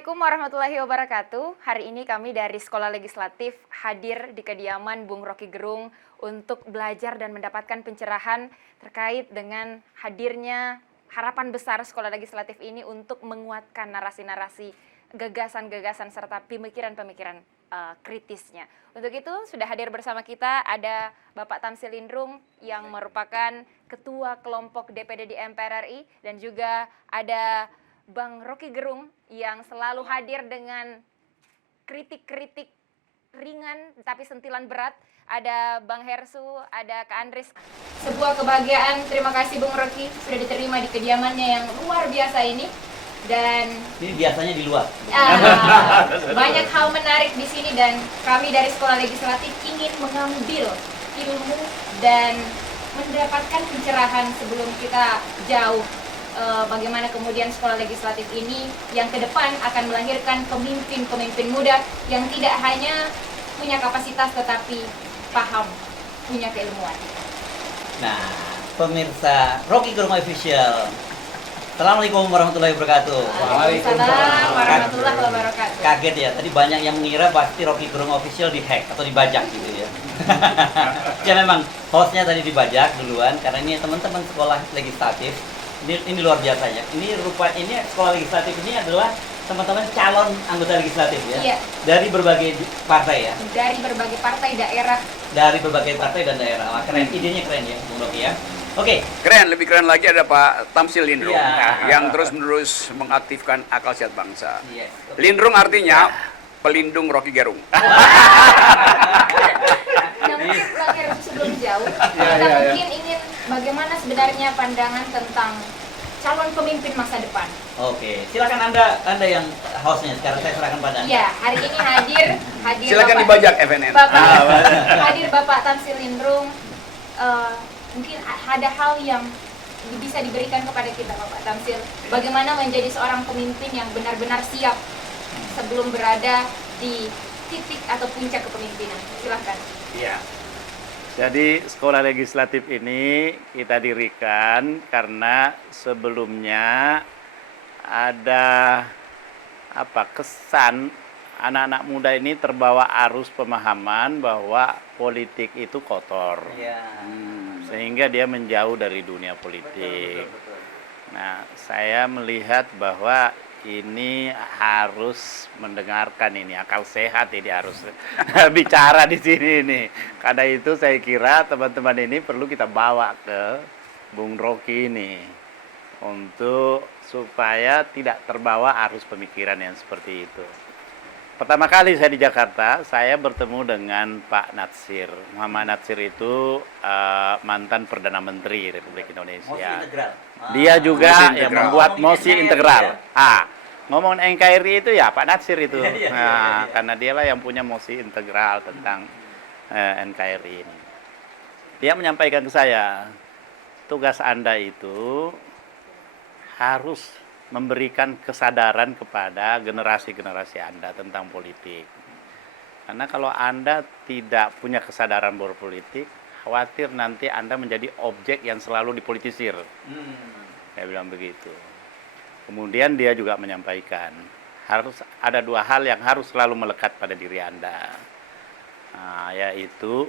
Assalamualaikum warahmatullahi wabarakatuh. Hari ini kami dari Sekolah Legislatif hadir di kediaman Bung Rocky Gerung untuk belajar dan mendapatkan pencerahan terkait dengan hadirnya harapan besar Sekolah Legislatif ini untuk menguatkan narasi-narasi, gagasan-gagasan serta pemikiran-pemikiran kritisnya. Untuk itu sudah hadir bersama kita ada Bapak Tamsil Lindrung yang merupakan Ketua Kelompok DPD di MPR RI dan juga ada Bang Rocky Gerung yang selalu hadir dengan kritik-kritik ringan tapi sentilan berat. Ada Bang Hersu, ada Kak Andris. Sebuah kebahagiaan, terima kasih Bung Rocky sudah diterima di kediamannya yang luar biasa ini. Dan ini biasanya di luar. Banyak hal menarik di sini dan kami dari Sekolah Legislatif ingin mengambil ilmu dan mendapatkan pencerahan sebelum kita jauh. Bagaimana kemudian Sekolah Legislatif ini yang ke depan akan melahirkan pemimpin-pemimpin muda yang tidak hanya punya kapasitas tetapi paham, punya keilmuan. Nah, pemirsa Rocky Gerung Official, Assalamualaikum warahmatullahi wabarakatuh. Waalaikumsalam warahmatullahi wabarakatuh. Kaget ya, tadi banyak yang mengira pasti Rocky Gerung Official dihack atau dibajak gitu ya. Ya memang hostnya tadi dibajak duluan karena ini teman-teman Sekolah Legislatif. Ini luar biasa ya. Ini Sekolah Legislatif ini adalah teman-teman calon anggota legislatif ya. Iya. Dari berbagai partai ya. Dari berbagai partai daerah. Dari berbagai partai dan daerah. Wah, keren, idenya keren ya, Bung Rocky ya. Oke. Keren, lebih keren lagi ada Pak Tamsil Lindrung Ya. yang terus-menerus mengaktifkan akal sehat bangsa. Yes. Lindrung artinya pelindung Rocky Gerung. Nah, mungkin Bang Hersu sebelum jauh, kita mungkin ingin bagaimana sebenarnya pandangan tentang calon pemimpin masa depan. Oke, silakan Anda yang hostnya. Sekarang saya serahkan pada Anda. Iya, hari ini hadir Silakan Bapak, dibajak FNN. hadir Bapak Tamsil Lindrung. Mungkin ada hal yang bisa diberikan kepada kita Bapak Tamsil. Bagaimana menjadi seorang pemimpin yang benar-benar siap sebelum berada di titik atau puncak kepemimpinan. Silahkan. Iya. Jadi Sekolah Legislatif ini kita dirikan karena sebelumnya ada kesan anak-anak muda ini terbawa arus pemahaman bahwa politik itu kotor. Iya. Sehingga dia menjauh dari dunia politik. Betul. Nah, saya melihat bahwa ini harus mendengarkan ini akal sehat, ini harus bicara di sini ini. Karena itu saya kira teman-teman ini perlu kita bawa ke Bung Rocky ini untuk supaya tidak terbawa arus pemikiran yang seperti itu. Pertama kali saya di Jakarta, saya bertemu dengan Pak Natsir. Muhammad Natsir itu mantan Perdana Menteri Republik Indonesia. Mosi integral. Dia juga Mosi yang integral. membuat mosi NKRI integral. ya? Ngomong NKRI itu ya Pak Natsir itu. Iya. Karena dialah yang punya mosi integral tentang NKRI ini. Dia menyampaikan ke saya, tugas Anda itu harus memberikan kesadaran kepada generasi-generasi Anda tentang politik. Karena kalau Anda tidak punya kesadaran berpolitik, khawatir nanti Anda menjadi objek yang selalu dipolitisir. Saya bilang begitu. Kemudian dia juga menyampaikan, harus ada dua hal yang harus selalu melekat pada diri Anda. Yaitu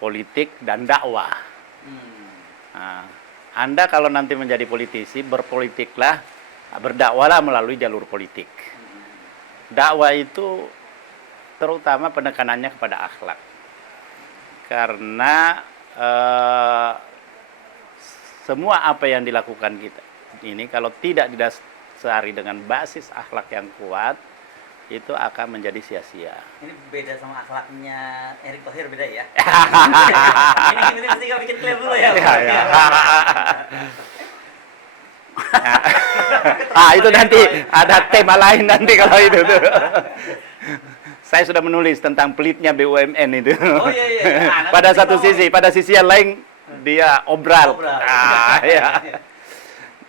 politik dan dakwah. Anda kalau nanti menjadi politisi, berpolitiklah, berdakwalah melalui jalur politik. Dakwah itu terutama penekanannya kepada akhlak. Karena semua apa yang dilakukan kita ini kalau tidak didasari dengan basis akhlak yang kuat, itu akan menjadi sia-sia. Ini beda sama akhlaknya Erick Thohir, beda ya? Ini kita bikin klaim dulu ya. Itu nanti ada tema lain nanti kalau itu tuh. Saya sudah menulis tentang pelitnya BUMN itu. Oh iya. Pada sisi yang lain dia obral. Ya.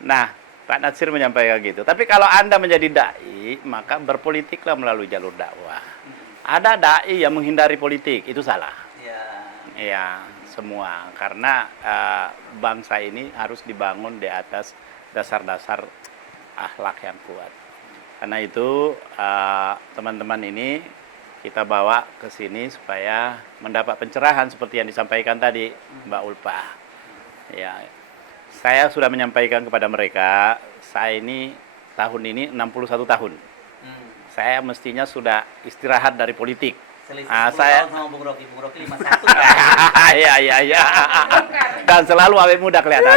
Nah, Pak Natsir menyampaikan gitu. Tapi kalau Anda menjadi dai, maka berpolitiklah melalui jalur dakwah. Ada dai yang menghindari politik, itu salah. Ya, semua. Karena bangsa ini harus dibangun di atas dasar-dasar akhlak yang kuat. Karena itu teman-teman ini kita bawa ke sini supaya mendapat pencerahan seperti yang disampaikan tadi Mbak Ulfa. Ya, saya sudah menyampaikan kepada mereka, saya ini tahun ini 61 tahun. Saya mestinya sudah istirahat dari politik. Selisih 10 Saya tahun sama Bung Rocky 51 kan? iya. Dan selalu awet muda kelihatan.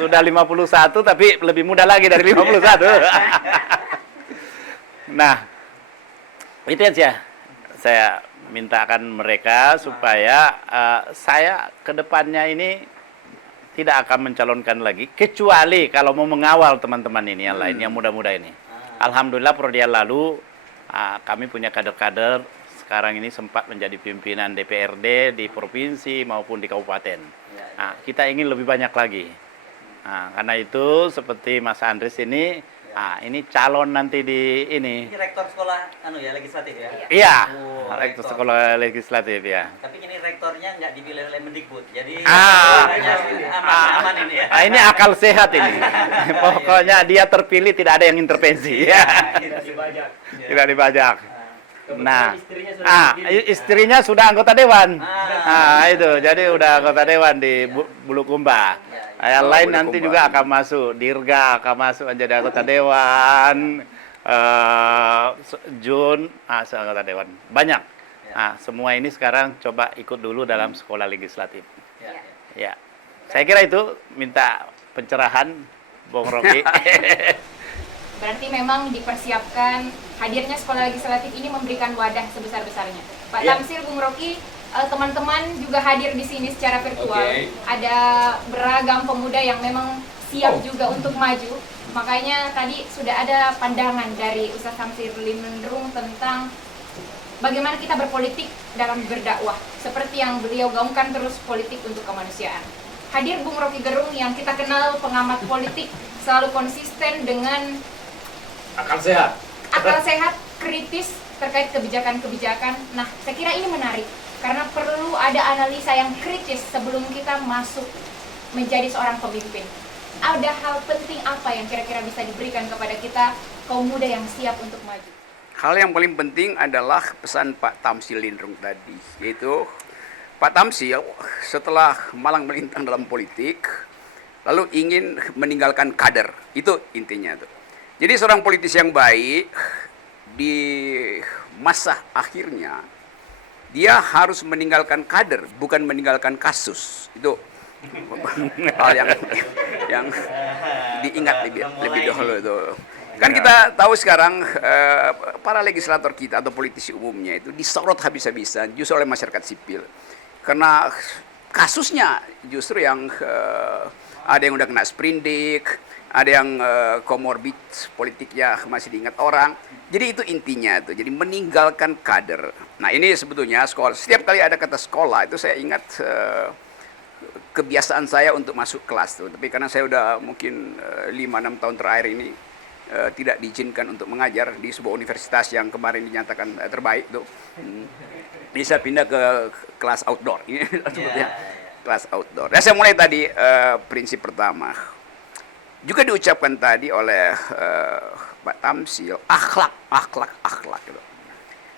Sudah 51 tapi lebih muda lagi dari 51. Nah, itu aja. Saya mintakan mereka supaya saya ke depannya ini tidak akan mencalonkan lagi, kecuali kalau mau mengawal teman-teman ini yang lain, yang muda-muda ini. Alhamdulillah periode lalu kami punya kader-kader sekarang ini sempat menjadi pimpinan DPRD di provinsi maupun di kabupaten. Nah, kita ingin lebih banyak lagi. Nah, karena itu seperti Mas Andres ini calon nanti di ini. Ini rektor sekolah legislatif ya? Iya, Oh, rektor sekolah legislatif ya. Tapi ini rektornya nggak dipilih oleh Mendikbud, jadi aman ini ya. Ini akal sehat ini. Pokoknya dia terpilih tidak ada yang intervensi. Tidak dibajak. Nah, istrinya sudah anggota dewan. Itu, jadi udah anggota dewan di Bulukumba. Yang lain nanti juga akan masuk, Dirga akan masuk menjadi anggota dewan. Jun, anggota dewan. Banyak. Semua ini sekarang coba ikut dulu dalam sekolah legislatif. Ya, saya kira itu minta pencerahan, Bung Rocky. Berarti memang dipersiapkan hadirnya sekolah legislatif ini memberikan wadah sebesar-besarnya. Pak Tamsil, Bung Rocky, teman-teman juga hadir di sini secara virtual. Ada beragam pemuda yang memang siap juga untuk maju. Makanya tadi sudah ada pandangan dari Ustaz Tamsil Lindrung tentang bagaimana kita berpolitik dalam berdakwah. Seperti yang beliau gaungkan terus politik untuk kemanusiaan. Hadir Bung Rocky Gerung yang kita kenal pengamat politik, selalu konsisten dengan akal sehat, kritis terkait kebijakan-kebijakan. Nah, saya kira ini menarik karena perlu ada analisa yang kritis sebelum kita masuk menjadi seorang pemimpin. Ada hal penting apa yang kira-kira bisa diberikan kepada kita kaum muda yang siap untuk maju? Hal yang paling penting adalah pesan Pak Tamsil Lindrung tadi, yaitu Pak Tamsil setelah malang melintang dalam politik, lalu ingin meninggalkan kader. Itu intinya tuh. Jadi seorang politisi yang baik di masa akhirnya dia harus meninggalkan kader, bukan meninggalkan kasus. Itu hal yang diingat lebih dahulu itu. Kan kita tahu sekarang para legislator kita atau politisi umumnya itu disorot habis-habisan justru oleh masyarakat sipil. Karena kasusnya justru yang ada yang udah kena sprindik, ada yang komorbid politiknya masih diingat orang. Jadi itu intinya tuh. Jadi meninggalkan kader. Nah ini sebetulnya sekolah. Setiap kali ada kata sekolah itu saya ingat kebiasaan saya untuk masuk kelas tuh. Tapi karena saya udah mungkin 5-6 tahun terakhir ini tidak diizinkan untuk mengajar di sebuah universitas yang kemarin dinyatakan terbaik tuh. Bisa pindah ke kelas outdoor. Ini sebetulnya kelas outdoor. Nah saya mulai tadi prinsip pertama. Juga diucapkan tadi oleh Pak Tamsil, akhlak gitu.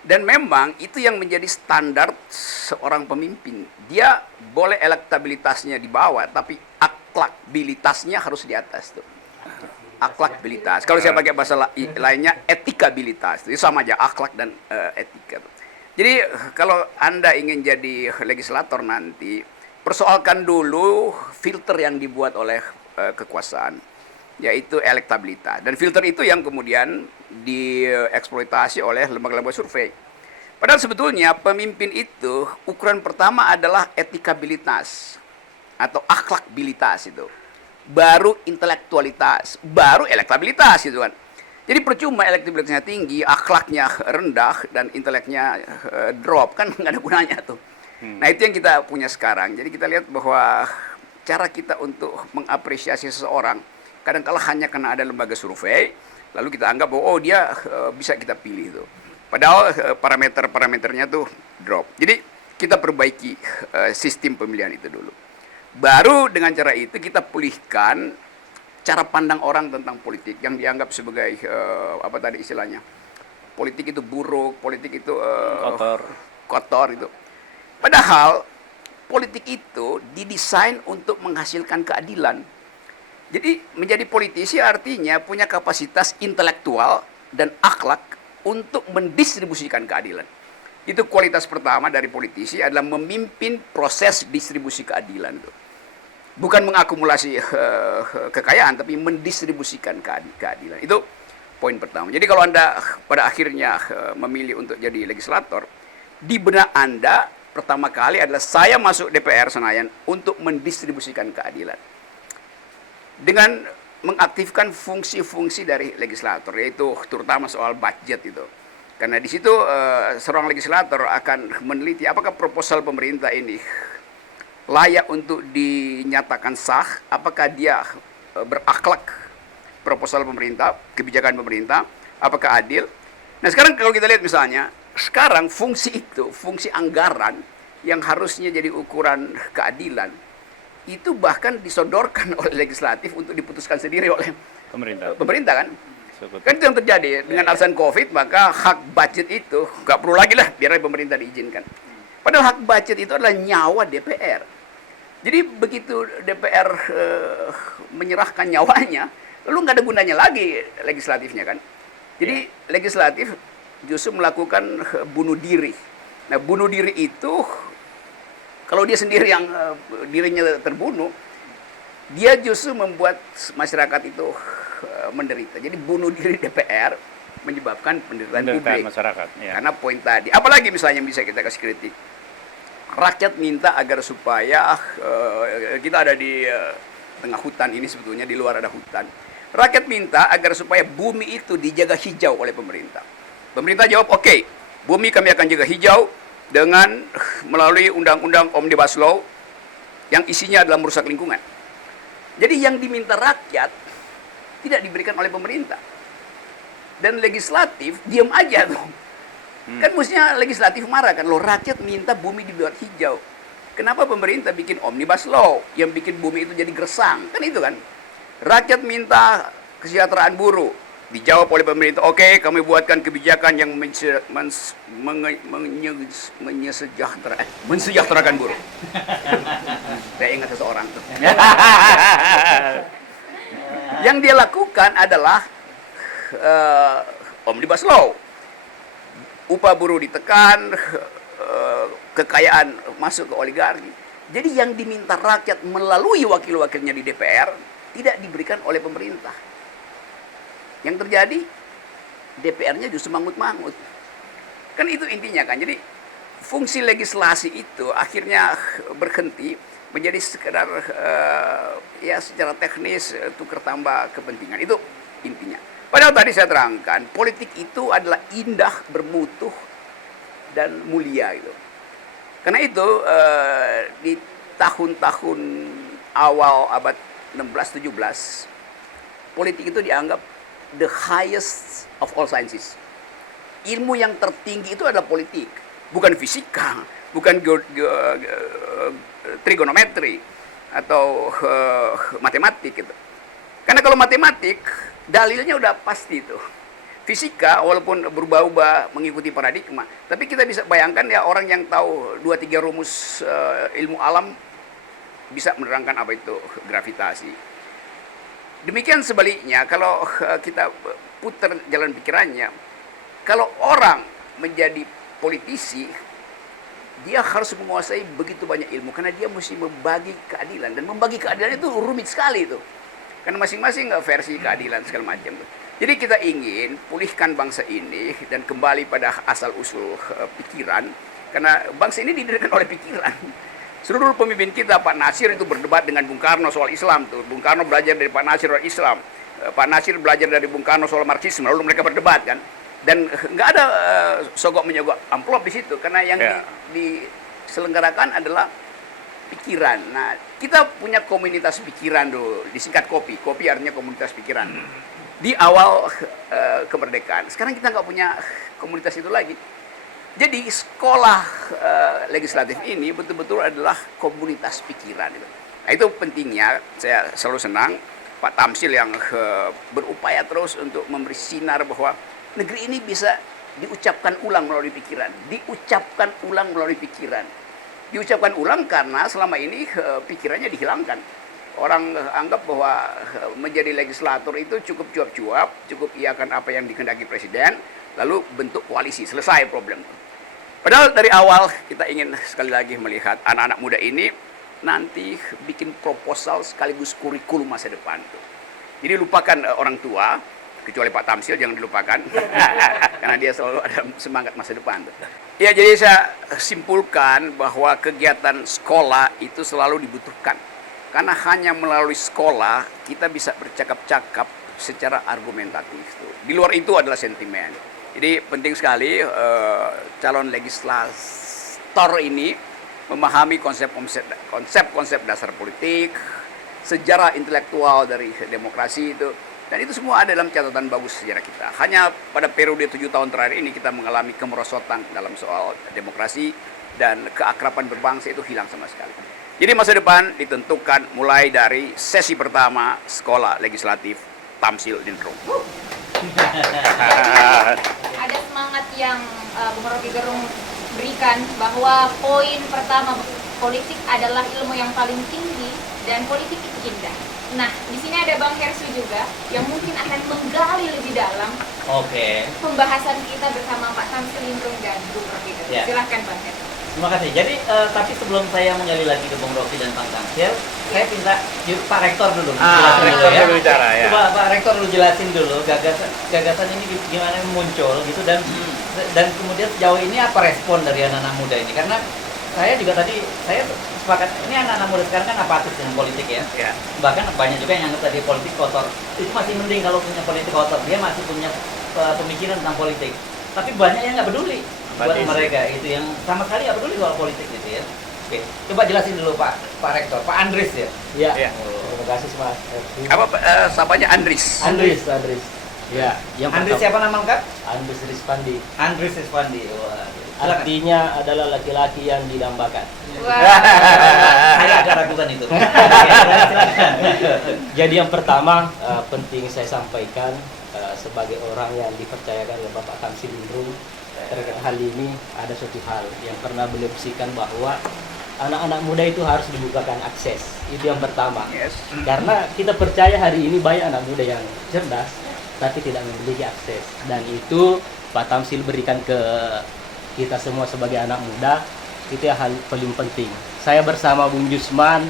Dan memang itu yang menjadi standar seorang pemimpin. Dia boleh elektabilitasnya di bawah, tapi akhlakbilitasnya harus di atas tuh. Akhlakbilitas. Kalau saya pakai bahasa lainnya, etikabilitas. Itu sama aja, akhlak dan etika. Jadi kalau Anda ingin jadi legislator nanti, persoalkan dulu filter yang dibuat oleh kekuasaan, yaitu elektabilitas. Dan filter itu yang kemudian dieksploitasi oleh lembaga-lembaga survei. Padahal sebetulnya pemimpin itu ukuran pertama adalah etikabilitas atau akhlakbilitas itu. Baru intelektualitas, baru elektabilitas gitu kan. Jadi percuma elektabilitasnya tinggi, akhlaknya rendah dan inteleknya drop, kan nggak ada gunanya tuh. Nah itu yang kita punya sekarang. Jadi kita lihat bahwa cara kita untuk mengapresiasi seseorang kadang-kala hanya karena ada lembaga survei, lalu kita anggap bahwa oh dia bisa kita pilih tuh. Padahal parameternya tuh drop. Jadi kita perbaiki sistem pemilihan itu dulu. Baru dengan cara itu kita pulihkan cara pandang orang tentang politik yang dianggap sebagai apa tadi istilahnya, politik itu buruk, politik itu kotor itu. Padahal politik itu didesain untuk menghasilkan keadilan. Jadi menjadi politisi artinya punya kapasitas intelektual dan akhlak untuk mendistribusikan keadilan. Itu kualitas pertama dari politisi adalah memimpin proses distribusi keadilan itu. Bukan mengakumulasi kekayaan, tapi mendistribusikan keadilan. Itu poin pertama. Jadi kalau Anda pada akhirnya memilih untuk jadi legislator, di benak Anda pertama kali adalah saya masuk DPR Senayan untuk mendistribusikan keadilan. Dengan mengaktifkan fungsi-fungsi dari legislator, yaitu terutama soal budget itu. Karena di situ seorang legislator akan meneliti apakah proposal pemerintah ini layak untuk dinyatakan sah, apakah dia berakhlak proposal pemerintah, kebijakan pemerintah, apakah adil. Nah sekarang kalau kita lihat misalnya, sekarang fungsi itu, fungsi anggaran yang harusnya jadi ukuran keadilan, itu bahkan disodorkan oleh legislatif untuk diputuskan sendiri oleh pemerintah kan. Kan itu yang terjadi dengan alasan COVID, maka hak budget itu nggak perlu lagi lah, biar pemerintah diizinkan. Padahal hak budget itu adalah nyawa DPR. Jadi begitu DPR menyerahkan nyawanya, lalu nggak ada gunanya lagi legislatifnya kan. Jadi legislatif justru melakukan bunuh diri. Nah bunuh diri itu, kalau dia sendiri yang dirinya terbunuh, dia justru membuat masyarakat itu menderita. Jadi bunuh diri DPR menyebabkan penderitaan publik. Masyarakat. Ya. Karena poin tadi, apalagi misalnya bisa kita kasih kritik, rakyat minta agar supaya kita ada di tengah hutan ini, sebetulnya di luar ada hutan. Rakyat minta agar supaya bumi itu dijaga hijau oleh pemerintah. Pemerintah jawab, oke, bumi kami akan jaga hijau dengan melalui undang-undang Omnibus Law yang isinya adalah merusak lingkungan. Jadi yang diminta rakyat tidak diberikan oleh pemerintah. Dan legislatif diam aja tuh. Kan mestinya legislatif marah kan, loh rakyat minta bumi dibuat hijau. Kenapa pemerintah bikin Omnibus Law yang bikin bumi itu jadi gersang? Kan itu kan. Rakyat minta kesejahteraan buruh. Dijawab oleh pemerintah, oke, kami buatkan kebijakan yang mensejahterakan buruh. Saya ingat seseorang tuh. Yang dia lakukan adalah Omnibus Law. Upah buruh ditekan, kekayaan masuk ke oligarki. Jadi yang diminta rakyat melalui wakil-wakilnya di DPR tidak diberikan oleh pemerintah. Yang terjadi, DPR-nya justru mangut-mangut. Kan itu intinya kan. Jadi fungsi legislasi itu akhirnya berhenti menjadi sekedar ya secara teknis tukar tambah kepentingan. Itu intinya. Padahal tadi saya terangkan, politik itu adalah indah, bermutu, dan mulia gitu. Karena itu di tahun-tahun awal abad 16-17, politik itu dianggap the highest of all sciences. Ilmu yang tertinggi itu adalah politik, bukan fisika, bukan trigonometri atau matematik gitu. Karena kalau matematik dalilnya udah pasti itu. Fisika walaupun berubah-ubah mengikuti paradigma, tapi kita bisa bayangkan ya orang yang tahu 2-3 rumus ilmu alam bisa menerangkan apa itu gravitasi. Demikian sebaliknya, kalau kita putar jalan pikirannya, kalau orang menjadi politisi, dia harus menguasai begitu banyak ilmu, karena dia mesti membagi keadilan. Dan membagi keadilan itu rumit sekali itu. Karena masing-masing versi keadilan segala macam. Jadi kita ingin pulihkan bangsa ini dan kembali pada asal-usul pikiran, karena bangsa ini didirikan oleh pikiran. Seluruh pemimpin kita, Pak Nasir itu berdebat dengan Bung Karno soal Islam. Tuh. Bung Karno belajar dari Pak Nasir soal Islam. Pak Nasir belajar dari Bung Karno soal Marxisme. Lalu mereka berdebat kan. Dan nggak ada sogok-menyogok amplop di situ. Karena yang diselenggarakan adalah pikiran. Nah, kita punya komunitas pikiran dulu. Disingkat KOPI. KOPI artinya komunitas pikiran. Di awal kemerdekaan. Sekarang kita nggak punya komunitas itu lagi. Jadi sekolah legislatif ini betul-betul adalah komunitas pikiran. Nah, itu pentingnya, saya selalu senang Pak Tamsil yang berupaya terus untuk memberi sinar bahwa negeri ini bisa diucapkan ulang melalui pikiran, diucapkan ulang melalui pikiran. Diucapkan ulang karena selama ini pikirannya dihilangkan. Orang anggap bahwa menjadi legislator itu cukup cuap-cuap, cukup iakan apa yang dikehendaki presiden, lalu bentuk koalisi, selesai problem. Padahal dari awal kita ingin sekali lagi melihat anak-anak muda ini nanti bikin proposal sekaligus kurikulum masa depan. Jadi lupakan orang tua, kecuali Pak Tamsil jangan dilupakan, karena dia selalu ada semangat masa depan. Ya, jadi saya simpulkan bahwa kegiatan sekolah itu selalu dibutuhkan. Karena hanya melalui sekolah kita bisa bercakap-cakap secara argumentatif. Di luar itu adalah sentimen. Jadi penting sekali calon legislator ini memahami konsep-konsep dasar politik, sejarah intelektual dari demokrasi itu. Dan itu semua ada dalam catatan bagus sejarah kita. Hanya pada periode 7 tahun terakhir ini kita mengalami kemerosotan dalam soal demokrasi dan keakraban berbangsa itu hilang sama sekali. Jadi masa depan ditentukan mulai dari sesi pertama Sekolah Legislatif Tamsil Lindrung. Ada semangat yang Bung Rocky Gerung berikan bahwa poin pertama politik adalah ilmu yang paling tinggi dan politik itu indah. Nah, di sini ada Bang Hersu juga yang mungkin akan menggali lebih dalam pembahasan kita bersama Pak Tamsil Lindrung dan Bung Rocky Gerung. Ya. Silahkan Bang Hersu. Terima kasih. Jadi tapi sebelum saya menggali lagi ke Bung Rocky dan Pak Tamsil, saya minta Pak Rektor dulu. Rektor dulu bicara ya. Coba Pak Rektor dulu jelasin dulu gagasan ini gimana muncul gitu dan kemudian sejauh ini apa respon dari anak-anak muda ini? Karena saya juga tadi saya sepakat ini anak-anak muda sekarang kan apatis dengan politik ya. Bahkan banyak juga yang anggap tadi politik kotor. Itu masih mending kalau punya politik kotor, dia masih punya pemikiran tentang politik. Tapi banyak yang nggak peduli buat mereka itu yang sama sekali nggak peduli soal politik gitu ya. Oke, coba jelasin dulu Pak Rektor, Pak Andris ya. Iya. Terima kasih Mas. Apa sapanya Andris? Andris. Ya, yang Andris siapa nama lengkap? Andris Rispandi. Andris Rispandi. Wah, silakan. Artinya adalah laki-laki yang didambakan. Saya agak ragukan itu. Jadi yang pertama penting saya sampaikan sebagai orang yang dipercayakan oleh Bapak Tamsil Lindrung terkait hal ini, ada suatu hal yang pernah beliau bisikan bahwa anak-anak muda itu harus dibukakan akses. Itu yang pertama. Yes. Karena kita percaya hari ini banyak anak muda yang cerdas tapi tidak memiliki akses, dan itu Pak Tamsil berikan ke kita semua sebagai anak muda. Itu yang hal paling penting. Saya bersama Bung Jusman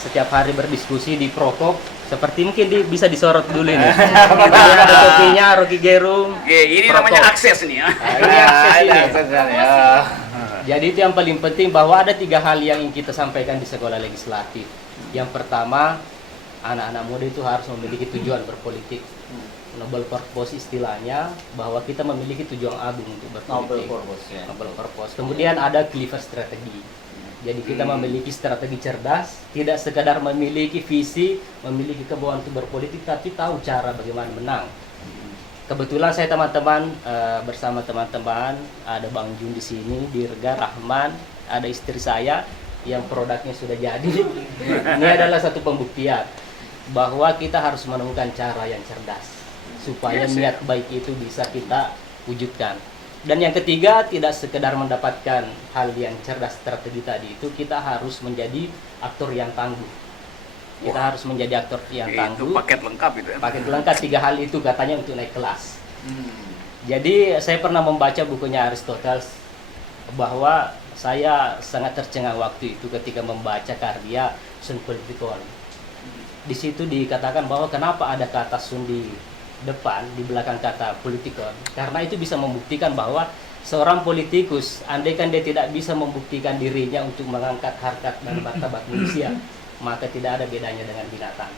setiap hari berdiskusi di Protop, seperti mungkin bisa disorot dulu ini. Ada topinya Rocky Gerung. Ini Protop. namanya akses nih ya. Ini akses ini. Jadi itu yang paling penting, bahwa ada 3 hal yang ingin kita sampaikan di sekolah legislatif. Yang pertama, anak-anak muda itu harus memiliki tujuan berpolitik. Noble purpose istilahnya, bahwa kita memiliki tujuan agung untuk berpolitik. Noble purpose. Kemudian ada clever strategi. Jadi kita memiliki strategi cerdas, tidak sekadar memiliki visi, memiliki kemauan untuk berpolitik, tapi tahu cara bagaimana menang. Kebetulan saya teman-teman bersama teman-teman, ada Bang Jun di sini, Dirga, Rahman, ada istri saya yang produknya sudah jadi. Ini adalah satu pembuktian bahwa kita harus menemukan cara yang cerdas supaya niat baik itu bisa kita wujudkan. Dan yang ketiga, tidak sekedar mendapatkan hal yang cerdas strategi tadi itu, kita harus menjadi aktor yang tangguh. Kita harus menjadi aktor yang tangguh. Itu paket lengkap itu ya. Paket lengkap 3 hal itu katanya untuk naik kelas. Jadi saya pernah membaca bukunya Aristoteles bahwa saya sangat tercengang waktu itu ketika membaca karya Sun Politikon. Di situ dikatakan bahwa kenapa ada kata sun di depan, di belakang kata politikon, karena itu bisa membuktikan bahwa seorang politikus, andaikan dia tidak bisa membuktikan dirinya untuk mengangkat harkat dan martabat manusia, maka tidak ada bedanya dengan binatang.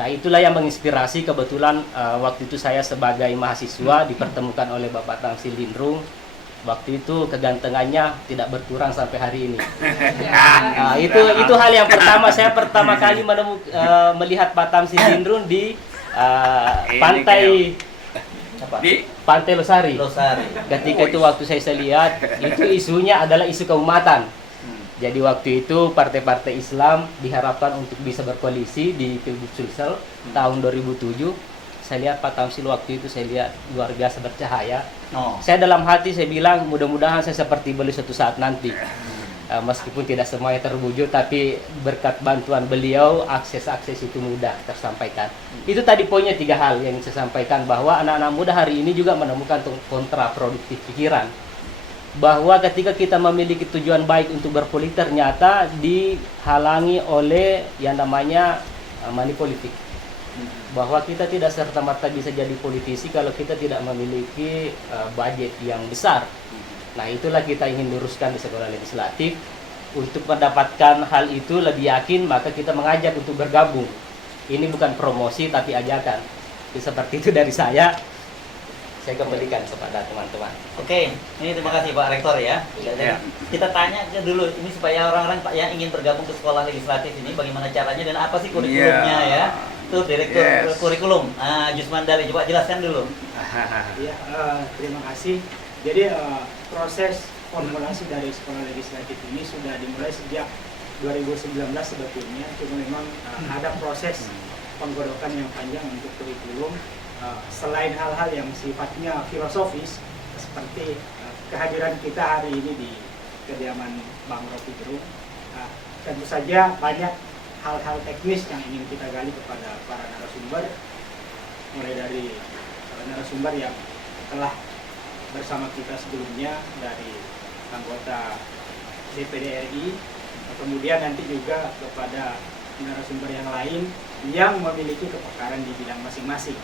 Nah, itulah yang menginspirasi. Kebetulan waktu itu saya sebagai mahasiswa dipertemukan oleh Bapak Tamsil Lindrung. Waktu itu kegantengannya tidak berkurang sampai hari ini. Nah, itu hal yang pertama. Saya pertama kali melihat Pak Tamsil Lindrung di Pantai Losari. Ketika itu waktu saya lihat, itu isunya adalah isu keumatan. Jadi waktu itu partai-partai Islam diharapkan untuk bisa berkoalisi di Pilgub Sulsel tahun 2007. Saya lihat Pak Tamsil waktu itu saya lihat luar biasa bercahaya. Oh. Saya dalam hati saya bilang mudah-mudahan saya seperti beliau suatu saat nanti. Meskipun tidak semuanya terwujud, tapi berkat bantuan beliau akses-akses itu mudah tersampaikan. Itu tadi poinnya 3 hal yang saya sampaikan, bahwa anak-anak muda hari ini juga menemukan kontraproduktif pikiran. Bahwa ketika kita memiliki tujuan baik untuk berpolitik ternyata dihalangi oleh yang namanya money politik. Bahwa kita tidak serta-merta bisa jadi politisi kalau kita tidak memiliki budget yang besar. Nah, itulah kita ingin luruskan di sekolah legislatif. Untuk mendapatkan hal itu lebih yakin, maka kita mengajak untuk bergabung. Ini bukan promosi tapi ajakan. Jadi, seperti itu dari saya kembalikan kepada teman-teman. Oke, ini terima kasih Pak Rektor ya. Ya. Kita tanya dulu ini supaya orang-orang Pak yang ingin bergabung ke sekolah legislatif ini bagaimana caranya dan apa sih kurikulumnya ya. Tuh Direktur Kurikulum, Jusman Dali, coba jelaskan dulu. Ya, terima kasih. Jadi proses formulasi dari sekolah legislatif ini sudah dimulai sejak 2019 sebetulnya. Cuma memang ada proses penggodokan yang panjang untuk kurikulum. Selain hal-hal yang sifatnya filosofis seperti kehadiran kita hari ini di kediaman Bang Rocky Gerung, tentu saja banyak hal-hal teknis yang ingin kita gali kepada para narasumber, mulai dari narasumber yang telah bersama kita sebelumnya dari anggota DPD RI, kemudian nanti juga kepada narasumber yang lain yang memiliki kepakaran di bidang masing-masing.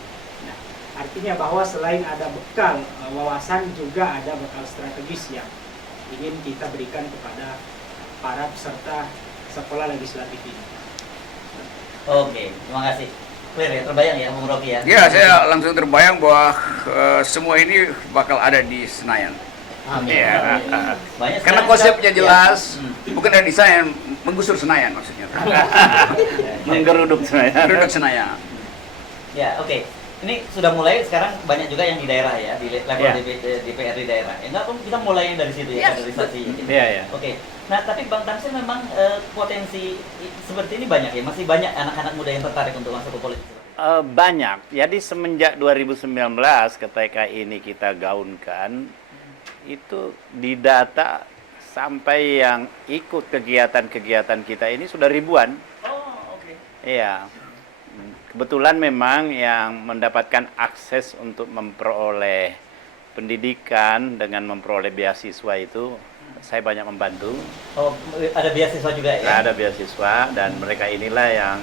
Nah, artinya bahwa selain ada bekal wawasan, juga ada bekal strategis yang ingin kita berikan kepada para peserta sekolah legislatif ini. Oke, terima kasih. Clear ya, terbayang ya Bung Rocky ya? Ya, saya langsung terbayang bahwa semua ini bakal ada di Senayan. Amin. Ya. Banyak Karena sekarang konsepnya ya. jelas, bukan dari Senayan, menggusur Senayan maksudnya. Menggeruduk saya. Duduk Senayan. Ya, oke. Ini sudah mulai sekarang banyak juga yang di daerah ya, di level Ya. DPR di daerah. Enggak, kita mulai dari situ ya, kaderisasi. Iya, ya. Oke. Nah, tapi Bang Tamsil memang potensi seperti ini banyak ya, masih banyak anak-anak muda yang tertarik untuk masuk ke politik. Banyak. Jadi semenjak 2019 ketika ini kita gaunkan, itu didata sampai yang ikut kegiatan-kegiatan kita ini sudah ribuan. Oh, oke. Iya. Kebetulan memang yang mendapatkan akses untuk memperoleh pendidikan dengan memperoleh beasiswa itu saya banyak membantu. Oh, ada beasiswa juga ya? Ada beasiswa dan mereka inilah yang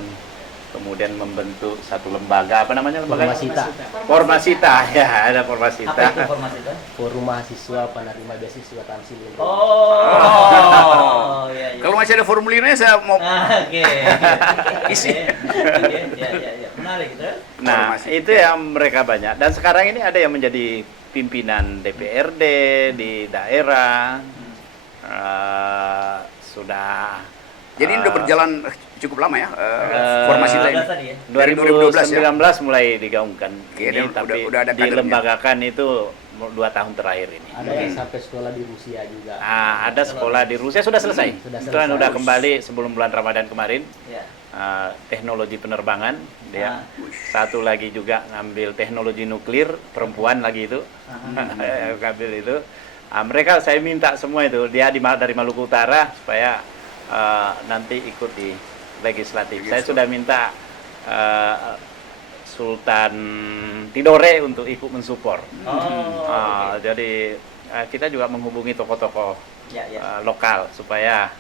kemudian membentuk satu lembaga, apa namanya lembaga? Formasita. Formasita, ya ada Apa Formasita. itu Formasita? Forum mahasiswa penerima beasiswa Tamsil. Oh, iya, iya. Kalau masih ada formulirnya saya mau Oke. Isi. Ya. Menarik gitu. Nah, Formasi. itu yang mereka banyak. Dan sekarang ini ada yang menjadi pimpinan DPRD di daerah. Sudah. Jadi ini udah berjalan cukup lama ya, formasi Udah ini. tadi ya? Dari 2012 ya? 2019 mulai digaungkan. Oke, Ini, dan tapi udah ada kadernya. dilembagakan itu 2 tahun terakhir ini. Ada yang sampai sekolah di Rusia juga. Ada sekolah di Rusia sudah selesai. Sudah Itu kan selesai. udah kembali sebelum bulan Ramadan kemarin. Ya. Teknologi penerbangan dia. Ah. Satu lagi juga ngambil teknologi nuklir, perempuan lagi itu. Ngambil itu. Mereka saya minta semua itu. Dia dari Maluku Utara supaya nanti ikut di legislatif. Saya sudah minta Sultan Tidore untuk ikut mensupport. Oh. Jadi kita juga menghubungi tokoh-tokoh Ya. lokal supaya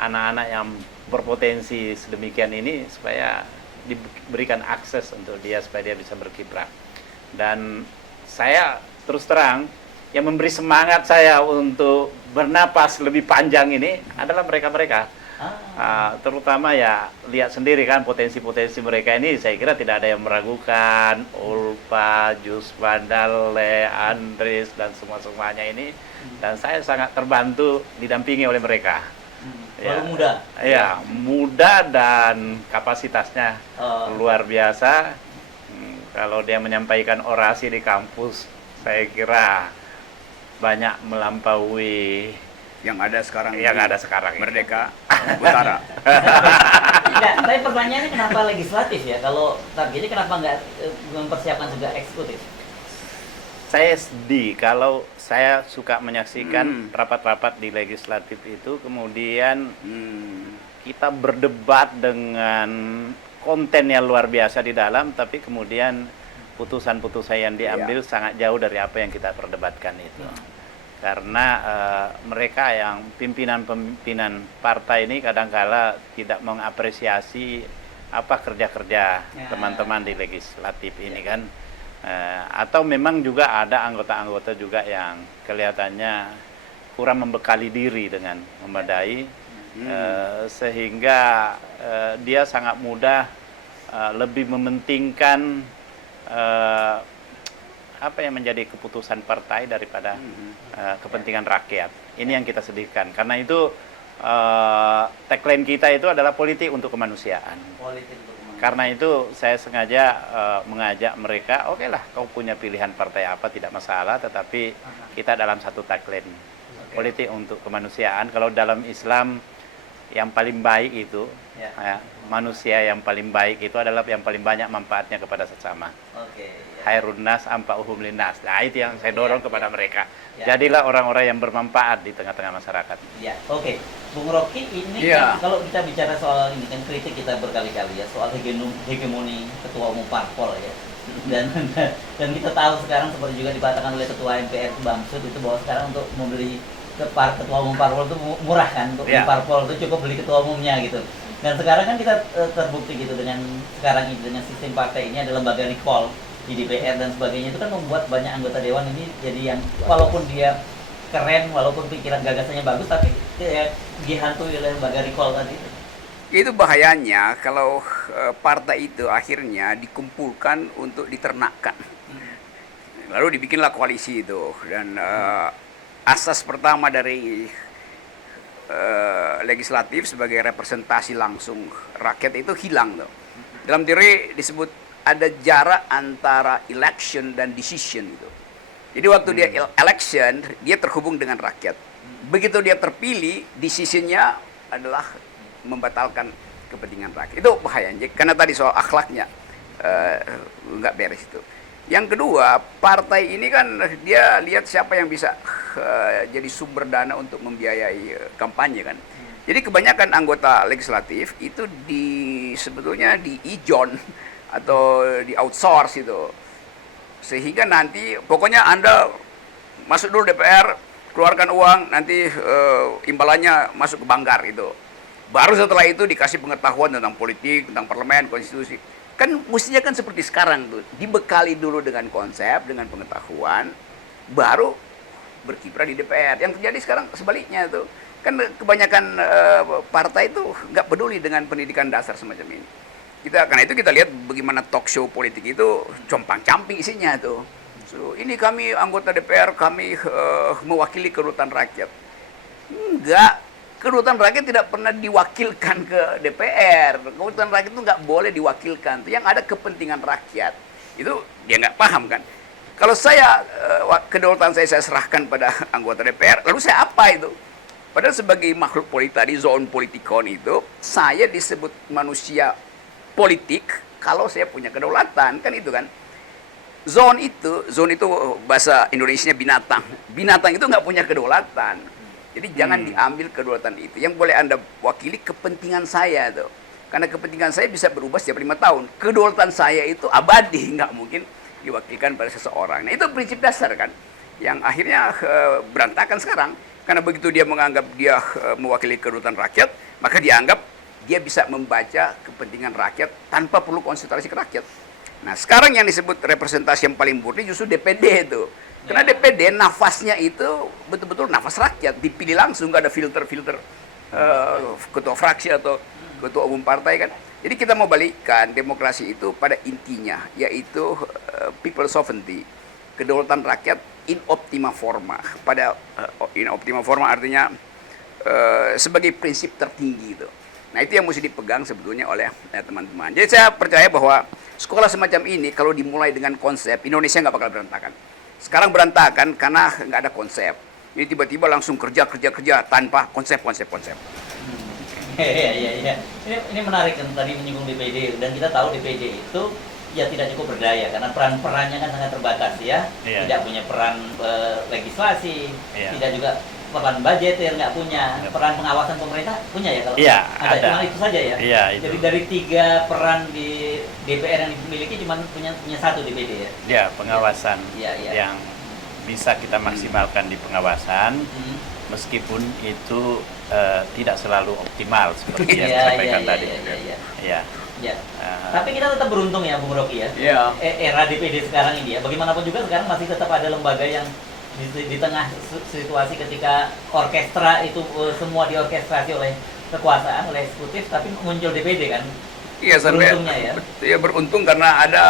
anak-anak yang berpotensi sedemikian ini supaya diberikan akses untuk dia supaya dia bisa berkiprah. Dan saya terus terang yang memberi semangat saya untuk bernapas lebih panjang ini adalah mereka-mereka. Terutama ya lihat sendiri kan potensi-potensi mereka ini, saya kira tidak ada yang meragukan. Ulfa, Jusman Dale, Andris dan semua-semuanya ini, dan saya sangat terbantu didampingi oleh mereka. Terlalu muda. Ya, muda dan kapasitasnya luar biasa. Kalau dia menyampaikan orasi di kampus, saya kira banyak melampaui Yang ada sekarang. Yang ada sekarang ini. Merdeka Utara. Enggak, tapi pertanyaannya kenapa legislatif ya? Kalau targetnya kenapa nggak mempersiapkan juga eksekutif? Saya sedih kalau saya suka menyaksikan rapat-rapat di legislatif itu, kemudian kita berdebat dengan konten yang luar biasa di dalam, tapi kemudian putusan-putusan yang diambil sangat jauh dari apa yang kita perdebatkan itu. Karena mereka yang pimpinan-pimpinan partai ini kadangkala tidak mengapresiasi apa kerja-kerja teman-teman di legislatif ini kan. Atau memang juga ada anggota-anggota juga yang kelihatannya kurang membekali diri dengan memadai, sehingga dia sangat mudah lebih mementingkan apa yang menjadi keputusan partai daripada kepentingan rakyat. Ini yang kita sedihkan. Karena itu tagline kita itu adalah politik untuk kemanusiaan. Politik untuk Karena itu saya sengaja mengajak mereka, oke lah kau punya pilihan partai apa tidak masalah, tetapi kita dalam satu tagline, politik untuk kemanusiaan. Kalau dalam Islam yang paling baik itu, manusia yang paling baik itu adalah yang paling banyak manfaatnya kepada sesama. Khairun nas anfa'uhum linnas. Nah, itu yang saya dorong kepada mereka. Jadilah orang-orang yang bermanfaat di tengah-tengah masyarakat. Ya, oke. Bung Rocky, ini kan, kalau kita bicara soal ini kan kritik kita berkali-kali ya soal hegemoni ketua umum parpol ya. Dan kita tahu sekarang seperti juga dikatakan oleh ketua MPR Bamsud itu bahwa sekarang untuk membeli ketua umum parpol itu murah kan, untuk beli parpol itu cukup beli ketua umumnya gitu. Dan sekarang kan kita terbukti gitu dengan sekarang ini dengan sistem partai ini ada lembaga recall di DPR dan sebagainya, itu kan membuat banyak anggota dewan ini jadi yang walaupun dia keren, walaupun pikiran gagasannya bagus, tapi dihantui oleh lembaga recall tadi. Itu bahayanya kalau partai itu akhirnya dikumpulkan untuk diternakkan. Lalu dibikinlah koalisi itu, dan asas pertama dari legislatif sebagai representasi langsung rakyat itu hilang tuh. Dalam teori disebut ada jarak antara election dan decision itu. Jadi waktu dia election, dia terhubung dengan rakyat. Begitu dia terpilih, decisionnya adalah membatalkan kepentingan rakyat. Itu bahayanya, karena tadi soal akhlaknya nggak beres itu. Yang kedua, partai ini kan dia lihat siapa yang bisa jadi sumber dana untuk membiayai kampanye kan. Jadi kebanyakan anggota legislatif itu sebetulnya di ijon atau di outsource itu, sehingga nanti pokoknya Anda masuk dulu DPR, keluarkan uang, nanti imbalannya masuk ke Banggar itu. Baru setelah itu dikasih pengetahuan tentang politik, tentang parlemen, konstitusi. Kan mestinya kan seperti sekarang tuh, dibekali dulu dengan konsep, dengan pengetahuan, baru berkiprah di DPR. Yang terjadi sekarang sebaliknya tuh, kan kebanyakan partai itu nggak peduli dengan pendidikan dasar semacam ini. Karena itu kita lihat bagaimana talk show politik itu compang-camping isinya tuh. So, ini kami anggota DPR, kami mewakili kedutaan rakyat. Enggak, kedutaan rakyat tidak pernah diwakilkan ke DPR. Kedutaan rakyat itu nggak boleh diwakilkan. Yang ada kepentingan rakyat. Itu dia nggak paham kan. Kalau saya, kedaulatan saya serahkan pada anggota DPR, lalu saya apa itu? Padahal sebagai makhluk politik tadi, zoon politikon itu, saya disebut manusia politik kalau saya punya kedaulatan, kan itu kan. Zone itu bahasa Indonesianya binatang. Binatang itu nggak punya kedaulatan. Jadi jangan diambil kedaulatan itu. Yang boleh Anda wakili kepentingan saya tuh. Karena kepentingan saya bisa berubah setiap 5 tahun. Kedaulatan saya itu abadi, nggak mungkin diwakilkan pada seseorang. Nah itu prinsip dasar kan, yang akhirnya berantakan sekarang. Karena begitu dia menganggap dia mewakili kedaulatan rakyat, maka dianggap dia bisa membaca kepentingan rakyat tanpa perlu konsultasi ke rakyat. Nah sekarang yang disebut representasi yang paling murni justru DPD itu. Karena DPD nafasnya itu betul-betul nafas rakyat, dipilih langsung, nggak ada filter-filter ketua fraksi atau ketua umum partai kan. Jadi kita mau balikkan demokrasi itu pada intinya, yaitu people sovereignty, kedaulatan rakyat in optima forma. Pada in optima forma artinya sebagai prinsip tertinggi itu. Nah itu yang mesti dipegang sebetulnya oleh teman-teman. Jadi saya percaya bahwa sekolah semacam ini kalau dimulai dengan konsep, Indonesia nggak bakal berantakan. Sekarang berantakan karena nggak ada konsep. Jadi tiba-tiba langsung kerja tanpa konsep. Iya. Ini menarik kan tadi menyinggung DPD, dan kita tahu DPD itu ya tidak cukup berdaya karena perannya kan sangat terbatas ya. Iya. Tidak punya peran legislasi, Iya. tidak juga peran budgeter, nggak punya peran pengawasan pemerintah, punya ya kalau Iya, ada. ada. Cuma itu saja ya. Iya, itu. Jadi dari 3 peran di DPR yang dimiliki cuma punya 1 DPD ya. Ya, pengawasan Iya. yang bisa kita maksimalkan di pengawasan, Hmm. meskipun itu tidak selalu optimal seperti yang Iya, disampaikan tadi. iya. Ya. Ya. eh, Tapi kita tetap beruntung ya Bung Rocky ya. Iya. Era DPD sekarang ini ya. Bagaimanapun juga sekarang masih tetap ada lembaga yang di tengah situasi ketika orkestra itu semua diorkestrasi oleh kekuasaan, oleh eksekutif, tapi muncul DPD kan. Iya, sampai Beruntungnya ya. ya beruntung karena ada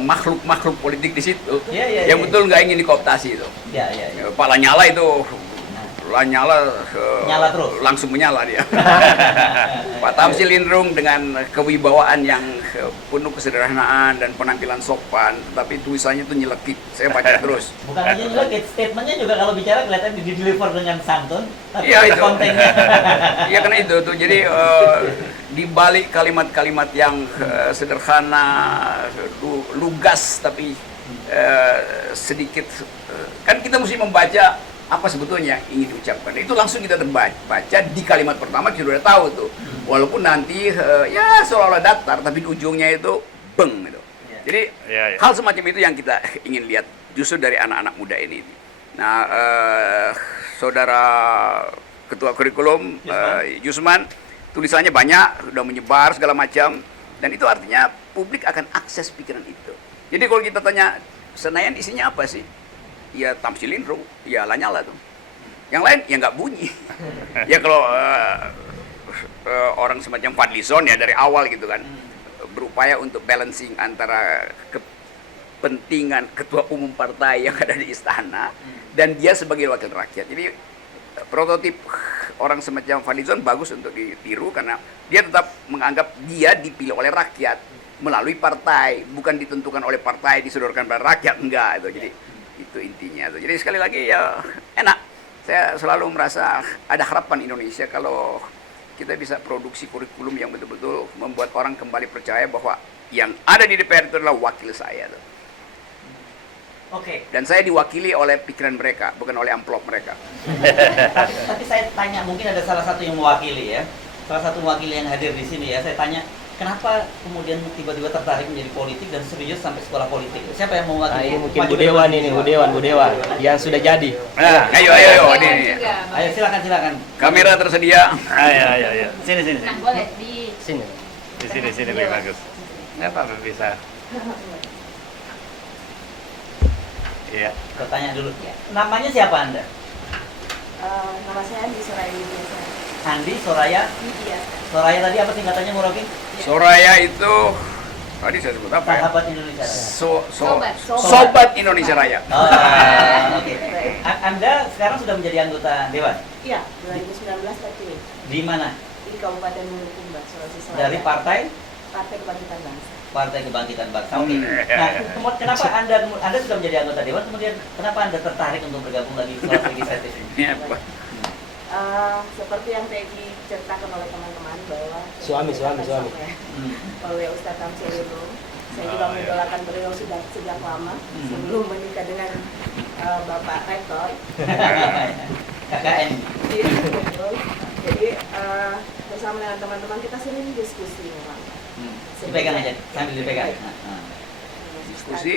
makhluk makhluk politik di situ. Iya. Yang betul nggak ingin dikooptasi itu. Iya. Pak Lanyala itu Lanyala Nyala terus. langsung menyala dia. Pak Tamsil Lindrung dengan kewibawaan yang penuh kesederhanaan dan penampilan sopan, tapi tulisannya itu nyelekit. Saya baca terus. Bukan hanya nyelekit, statementnya juga kalau bicara kelihatan di-deliver dengan santun, tapi Iya, itu. kontennya. Iya, karena itu tuh. Jadi di balik kalimat-kalimat yang sederhana, lugas tapi sedikit kan kita mesti membaca apa sebetulnya yang ingin diucapkan. Itu langsung kita baca di kalimat pertama kita sudah tahu tuh. Walaupun nanti ya seolah-olah datar tapi di ujungnya itu beng gitu. Jadi Iya. hal semacam itu yang kita ingin lihat justru dari anak-anak muda ini. Nah, saudara ketua kurikulum Yusman, tulisannya banyak, udah menyebar segala macam, dan itu artinya publik akan akses pikiran itu. Jadi kalau kita tanya Senayan isinya apa sih? Ya Tamsil Lindrung, ya Lanyala tuh. Yang lain ya nggak bunyi. Ya kalau orang semacam Fadlizon ya dari awal gitu kan berupaya untuk balancing antara kepentingan ketua umum partai yang ada di istana dan dia sebagai wakil rakyat. Jadi prototip orang semacam Fadlizon bagus untuk ditiru karena dia tetap menganggap dia dipilih oleh rakyat melalui partai, bukan ditentukan oleh partai disodorkan pada rakyat, enggak itu. Jadi itu intinya tuh. Jadi sekali lagi ya enak. Saya selalu merasa ada harapan Indonesia kalau kita bisa produksi kurikulum yang betul-betul membuat orang kembali percaya bahwa yang ada di DPR itu adalah wakil saya tuh. Oke. Dan saya diwakili oleh pikiran mereka, bukan oleh amplop mereka. Tapi saya tanya, mungkin ada salah satu yang mewakili ya. Salah satu mewakili yang hadir di sini ya. Saya tanya, kenapa kemudian tiba-tiba tertarik menjadi politik dan serius sampai sekolah politik? Siapa yang mewakili? Nah, ini mungkin Budewan ini, Budewan yang sudah jadi. Nah, ayo, ini. Ayo silakan. Kamera tersedia. Ayo. Sini. Nah, boleh di Sini. Di sini lebih bagus. Nggak apa-apa bisa. Iya. Saya tanya dulu. Namanya siapa Anda? Nama saya Andi Soraya Widya. Andi, Soraya. Widya. Soraya tadi apa singkatannya Murabi? Soraya itu tadi saya sebut apa ya? Sahabat Indonesia Raya. Sobat. Sobat Indonesia Raya. Oh, oke. Anda sekarang sudah menjadi anggota Dewan? Iya, 2019 terpilih Di mana? di Kabupaten Bulukumba, Sulawesi Selatan. Dari Partai Kebangkitan Bangsa. Partai Kebangkitan Bangsa. Oke. Nah, kenapa Anda sudah menjadi anggota Dewan, kemudian kenapa Anda tertarik untuk bergabung lagi di kelas legislatif ini? Ini apa? Seperti yang tadi diceritakan oleh teman-teman bahwa Suami. oleh Ustadz Tamsil Lindrung, saya juga mengidolakan beliau sudah sejak lama sebelum menikah dengan Bapak Rektor. KKN. Iya, betul. Jadi bersama dengan teman-teman kita sering diskusi memang. Dipegang aja, sambil dipegang. Diskusi.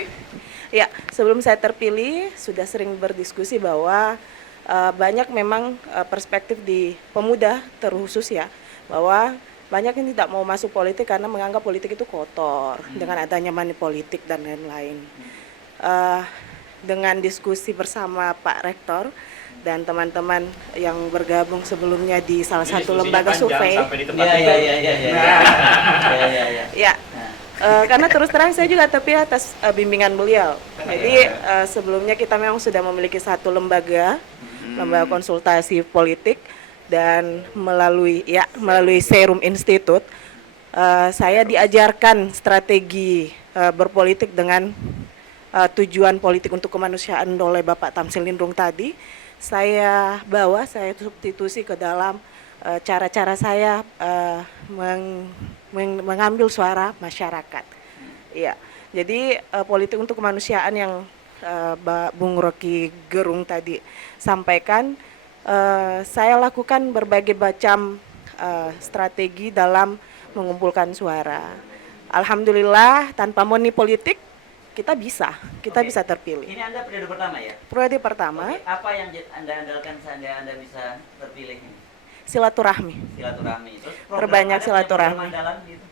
Ya, sebelum saya terpilih sudah sering berdiskusi bahwa banyak memang perspektif di pemuda terkhusus ya, bahwa banyak yang tidak mau masuk politik karena menganggap politik itu kotor dengan adanya money politik dan lain-lain. Dengan diskusi bersama Pak Rektor dan teman-teman yang bergabung sebelumnya di salah satu lembaga survei. Iya. Ya, karena terus terang saya juga terpilih atas bimbingan beliau. Jadi sebelumnya kita memang sudah memiliki satu lembaga konsultasi politik dan melalui Serum Institute saya diajarkan strategi berpolitik dengan tujuan politik untuk kemanusiaan oleh Bapak Tamsil Lindrung tadi, saya bawa, saya substitusi ke dalam cara-cara saya mengambil suara masyarakat. Iya, jadi politik untuk kemanusiaan yang Bung Rocky Gerung tadi sampaikan, saya lakukan berbagai macam strategi dalam mengumpulkan suara. Alhamdulillah tanpa money politik kita bisa Oke. bisa terpilih. Ini Anda periode pertama ya? Periode pertama, Oke, apa yang Anda andalkan sehingga Anda bisa terpilih ini? silaturahmi. Silaturahmi. Terus Perbanyak Anda punya silaturahmi. program andalan gitu?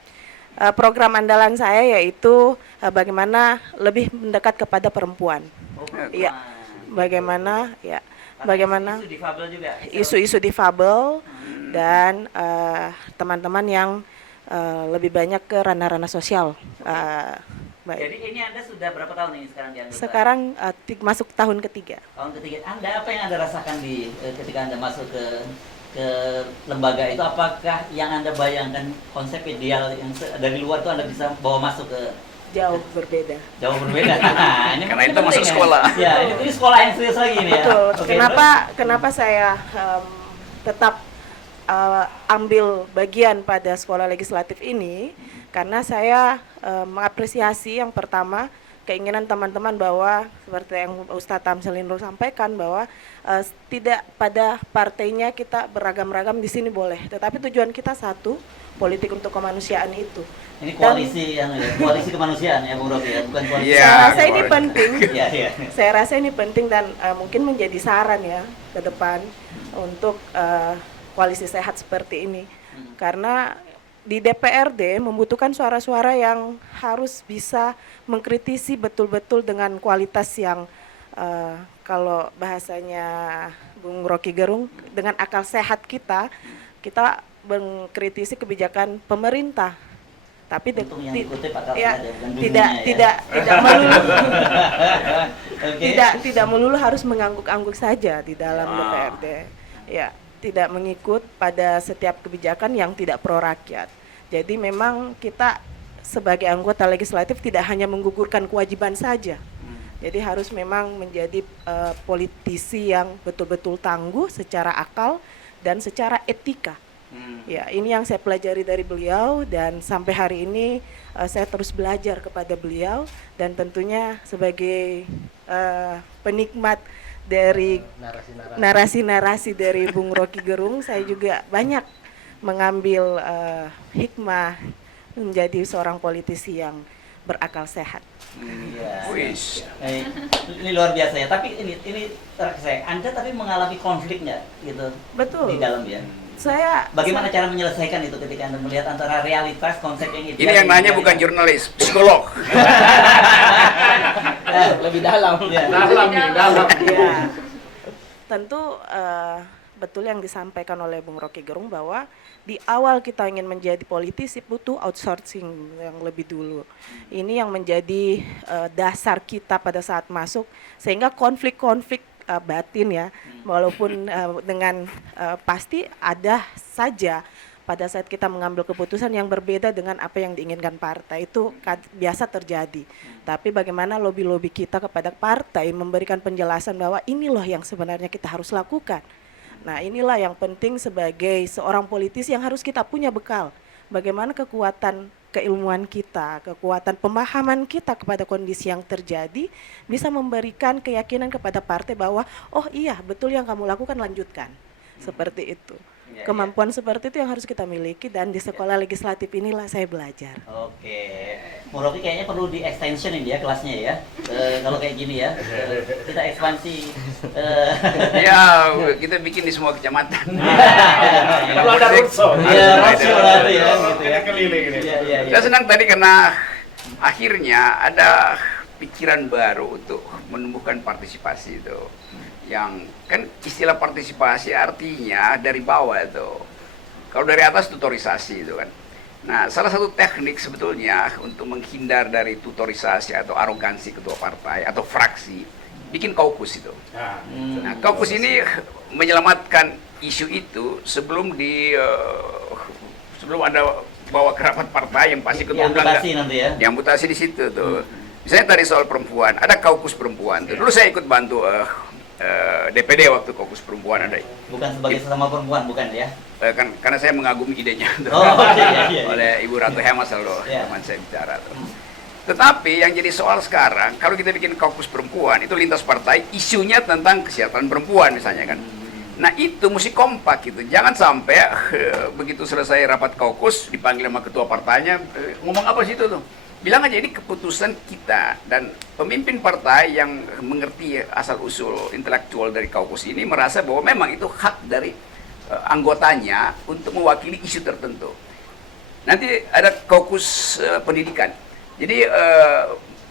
Program andalan saya yaitu bagaimana lebih mendekat kepada perempuan. Oh, Iya. Bagaimana ya, Karena bagaimana isu difabel juga. isu-isu difabel dan teman-teman yang lebih banyak ke ranah-ranah sosial. Baik. Jadi ini Anda sudah berapa tahun ini sekarang di anggota? Sekarang masuk tahun ketiga. Tahun ketiga. Apa yang Anda rasakan ketika Anda masuk ke lembaga itu? Apakah yang Anda bayangkan konsep ideal yang dari luar itu Anda bisa bawa masuk ke Jauh berbeda. jauh berbeda? Ini Karena ini itu masuk penting, sekolah. Ya, ini sekolah yang serius lagi ini ya. Betul. Oke, Kenapa saya tetap ambil bagian pada sekolah legislatif ini? Karena saya mengapresiasi yang pertama keinginan teman-teman bahwa seperti yang Ustadz Tamselindro sampaikan bahwa tidak pada partainya kita beragam-ragam di sini boleh, tetapi tujuan kita satu, politik untuk kemanusiaan itu. Ini koalisi koalisi kemanusiaan ya, Bung Rocky ya, bukan koalisi. Iya. Saya rasa ini boleh. penting. Iya, iya. Saya rasa ini penting dan mungkin menjadi saran ya ke depan untuk koalisi sehat seperti ini. Karena di DPRD membutuhkan suara-suara yang harus bisa mengkritisi betul-betul dengan kualitas yang kalau bahasanya Bung Rocky Gerung, dengan akal sehat kita mengkritisi kebijakan pemerintah. Tapi Untuk yang dikutip akal ya, sehat ya, bukan tidak bunyinya ya. tidak melulu Oke. tidak melulu harus mengangguk-angguk saja di dalam DPRD. Ya, tidak mengikut pada setiap kebijakan yang tidak pro rakyat. Jadi memang kita sebagai anggota legislatif tidak hanya menggugurkan kewajiban saja. Jadi harus memang menjadi politisi yang betul-betul tangguh secara akal dan secara etika. Ya, ini yang saya pelajari dari beliau dan sampai hari ini saya terus belajar kepada beliau dan tentunya sebagai penikmat dari narasi-narasi dari Bung Rocky Gerung, saya juga banyak mengambil hikmah menjadi seorang politisi yang berakal sehat. Iya. Wis. Ini luar biasa ya. Tapi ini saya, Anda tapi mengalami konflik nggak gitu? Betul. Di dalam ya. saya- Bagaimana cara menyelesaikan itu ketika Anda melihat antara realitas konsep yang ideal? Ini yang nanya bukan jurnalis, psikolog. Lebih dalam. Ya. dalam. Ya, tentu betul yang disampaikan oleh Bung Rocky Gerung bahwa di awal kita ingin menjadi politisi butuh outsourcing yang lebih dulu. Ini yang menjadi dasar kita pada saat masuk sehingga konflik-konflik batin ya, walaupun dengan pasti ada saja pada saat kita mengambil keputusan yang berbeda dengan apa yang diinginkan partai, itu biasa terjadi. Tapi bagaimana lobby-lobby kita kepada partai memberikan penjelasan bahwa ini loh yang sebenarnya kita harus lakukan. Nah, inilah yang penting sebagai seorang politisi yang harus kita punya bekal. Bagaimana kekuatan keilmuan kita, kekuatan pemahaman kita kepada kondisi yang terjadi bisa memberikan keyakinan kepada partai bahwa oh iya betul yang kamu lakukan, lanjutkan. Seperti itu. Iya, Kemampuan seperti itu yang harus kita miliki dan di sekolah legislatif inilah saya belajar. Oke, Bung Rocky kayaknya perlu di extension ini ya kelasnya ya. Kalau kayak gini ya, kita ekspansi. Ya, kita bikin di semua kecamatan. Kalau ada roadshow. Iya, roadshow lah itu ya, gitu ya. Keliling ini. Iya, iya, iya. Saya senang tadi karena akhirnya ada pikiran baru untuk menumbuhkan partisipasi itu. Yang kan istilah partisipasi artinya dari bawah itu. Kalau dari atas tutorisasi itu kan. Nah, salah satu teknik sebetulnya untuk menghindar dari tutorisasi atau arogansi ketua partai atau fraksi, bikin kaukus itu. Nah, kaukus ini menyelamatkan isu itu sebelum sebelum ada bawa ke rapat partai yang pasti ketua bilang Diamputasi nanti ya. diamputasi di situ tuh. Misalnya tadi soal perempuan, ada kaukus perempuan. Tuh. Dulu saya ikut bantu DPD waktu Kaukus Perempuan ada. Bukan sebagai sesama perempuan, bukan ya? Karena saya mengagumi idenya Oh, iya. oleh Ibu Ratu Hemas selalu Iya. teman saya bicara. Tetapi yang jadi soal sekarang, kalau kita bikin Kaukus Perempuan, itu lintas partai, isunya tentang kesejahteraan perempuan misalnya kan. Nah itu mesti kompak gitu, jangan sampai begitu selesai rapat Kaukus, dipanggil sama ketua partainya, ngomong apa sih itu tuh? Bilang aja ini keputusan kita, dan pemimpin partai yang mengerti asal-usul intelektual dari Kaukus ini merasa bahwa memang itu hak dari anggotanya untuk mewakili isu tertentu. Nanti ada Kaukus pendidikan. Jadi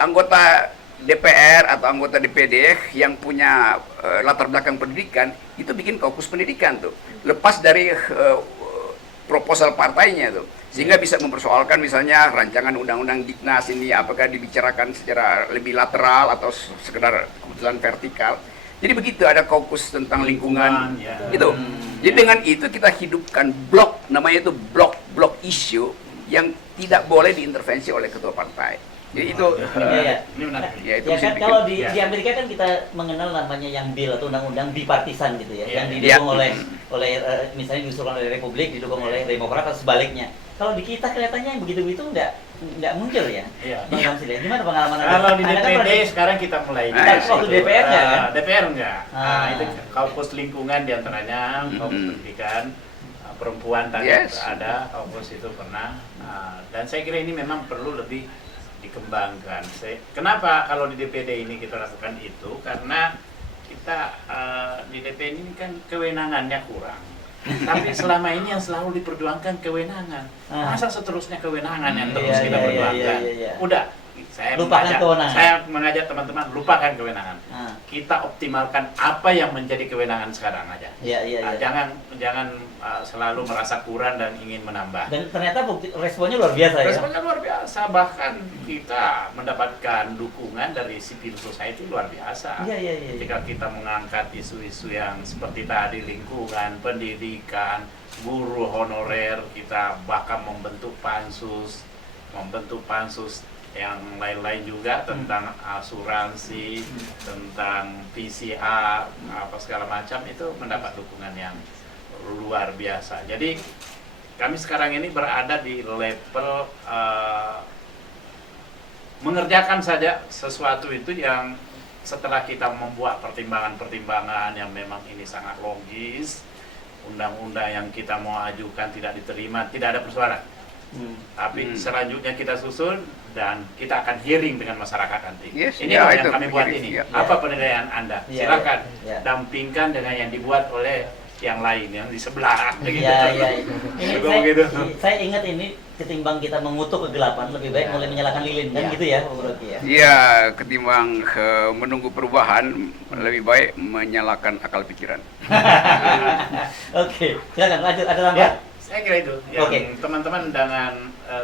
anggota DPR atau anggota DPD yang punya latar belakang pendidikan itu bikin Kaukus pendidikan tuh, lepas dari proposal partainya tuh, sehingga bisa mempersoalkan misalnya rancangan undang-undang Dignas ini apakah dibicarakan secara lebih lateral atau sekedar kebetulan vertikal. Jadi begitu, ada Kaukus tentang lingkungan itu. Jadi dengan itu kita hidupkan blok, namanya itu blok isu yang tidak boleh diintervensi oleh ketua partai. Jadi itu Ini menarik. ya itu Ya mesti kan, bikin- kalau di Amerika kan kita mengenal namanya yang bill atau undang-undang bipartisan gitu ya, yang didukung oleh misalnya diusulkan oleh Republik, didukung oleh Demokrat atau sebaliknya. Kalau di kita kelihatannya yang begitu-begitu nggak muncul ya. Iya. Bang Samsil ya, gimana pengalaman Anda? Kalau di Anda kan DPD pernah- sekarang kita mulai. Nah, waktu DPR nggak kan? DPR enggak. Nah, Ah. itu Kaukus lingkungan diantaranya, Kaukus pendidikan, perempuan tadi Yes. ada, Kaukus itu pernah. Dan saya kira ini memang perlu lebih dikembangkan. Kenapa kalau di DPD ini kita lakukan itu? Karena kita di DPD ini kan kewenangannya kurang. Tapi selama ini yang selalu diperjuangkan kewenangan. Masa seterusnya kewenangan yang terus Iya, kita iya, perjuangkan? iya, iya. Udah, Lupakan kewenangan. saya mengajak teman-teman lupakan kewenangan. Ah. Kita optimalkan apa yang menjadi kewenangan sekarang aja. Iya. Jangan selalu merasa kurang dan ingin menambah. Dan ternyata responnya luar biasa ya. Responnya luar biasa, bahkan kita mendapatkan dukungan dari civil society luar biasa. Iya. Ketika kita mengangkat isu-isu yang seperti tadi, lingkungan, pendidikan, guru honorer, kita bahkan membentuk pansus yang lain-lain juga tentang asuransi, tentang PCR, apa segala macam, itu mendapat dukungan yang luar biasa. Jadi kami sekarang ini berada di level mengerjakan saja sesuatu itu yang setelah kita membuat pertimbangan-pertimbangan yang memang ini sangat logis, undang-undang yang kita mau ajukan tidak diterima, tidak ada persoalan. Tapi selanjutnya kita susun dan kita akan hearing dengan masyarakat nanti. Yes, Ini ya, yang itu kami buat hearing, ini. ya. Apa penilaian Anda? Ya, Silakan ya. dampingkan dengan yang dibuat oleh yang lain, yang di sebelah. Begitu. Iya. Ini Gua begitu. saya ingat ini ketimbang kita mengutuk kegelapan, lebih baik mulai menyalakan lilin kan gitu ya, Bung Rocky ya. Iya, ketimbang menunggu perubahan, lebih baik menyalakan akal pikiran. Oke, silakan lanjut, ada Ya, tambahan? saya kira itu. Yang Oke. teman-teman dengan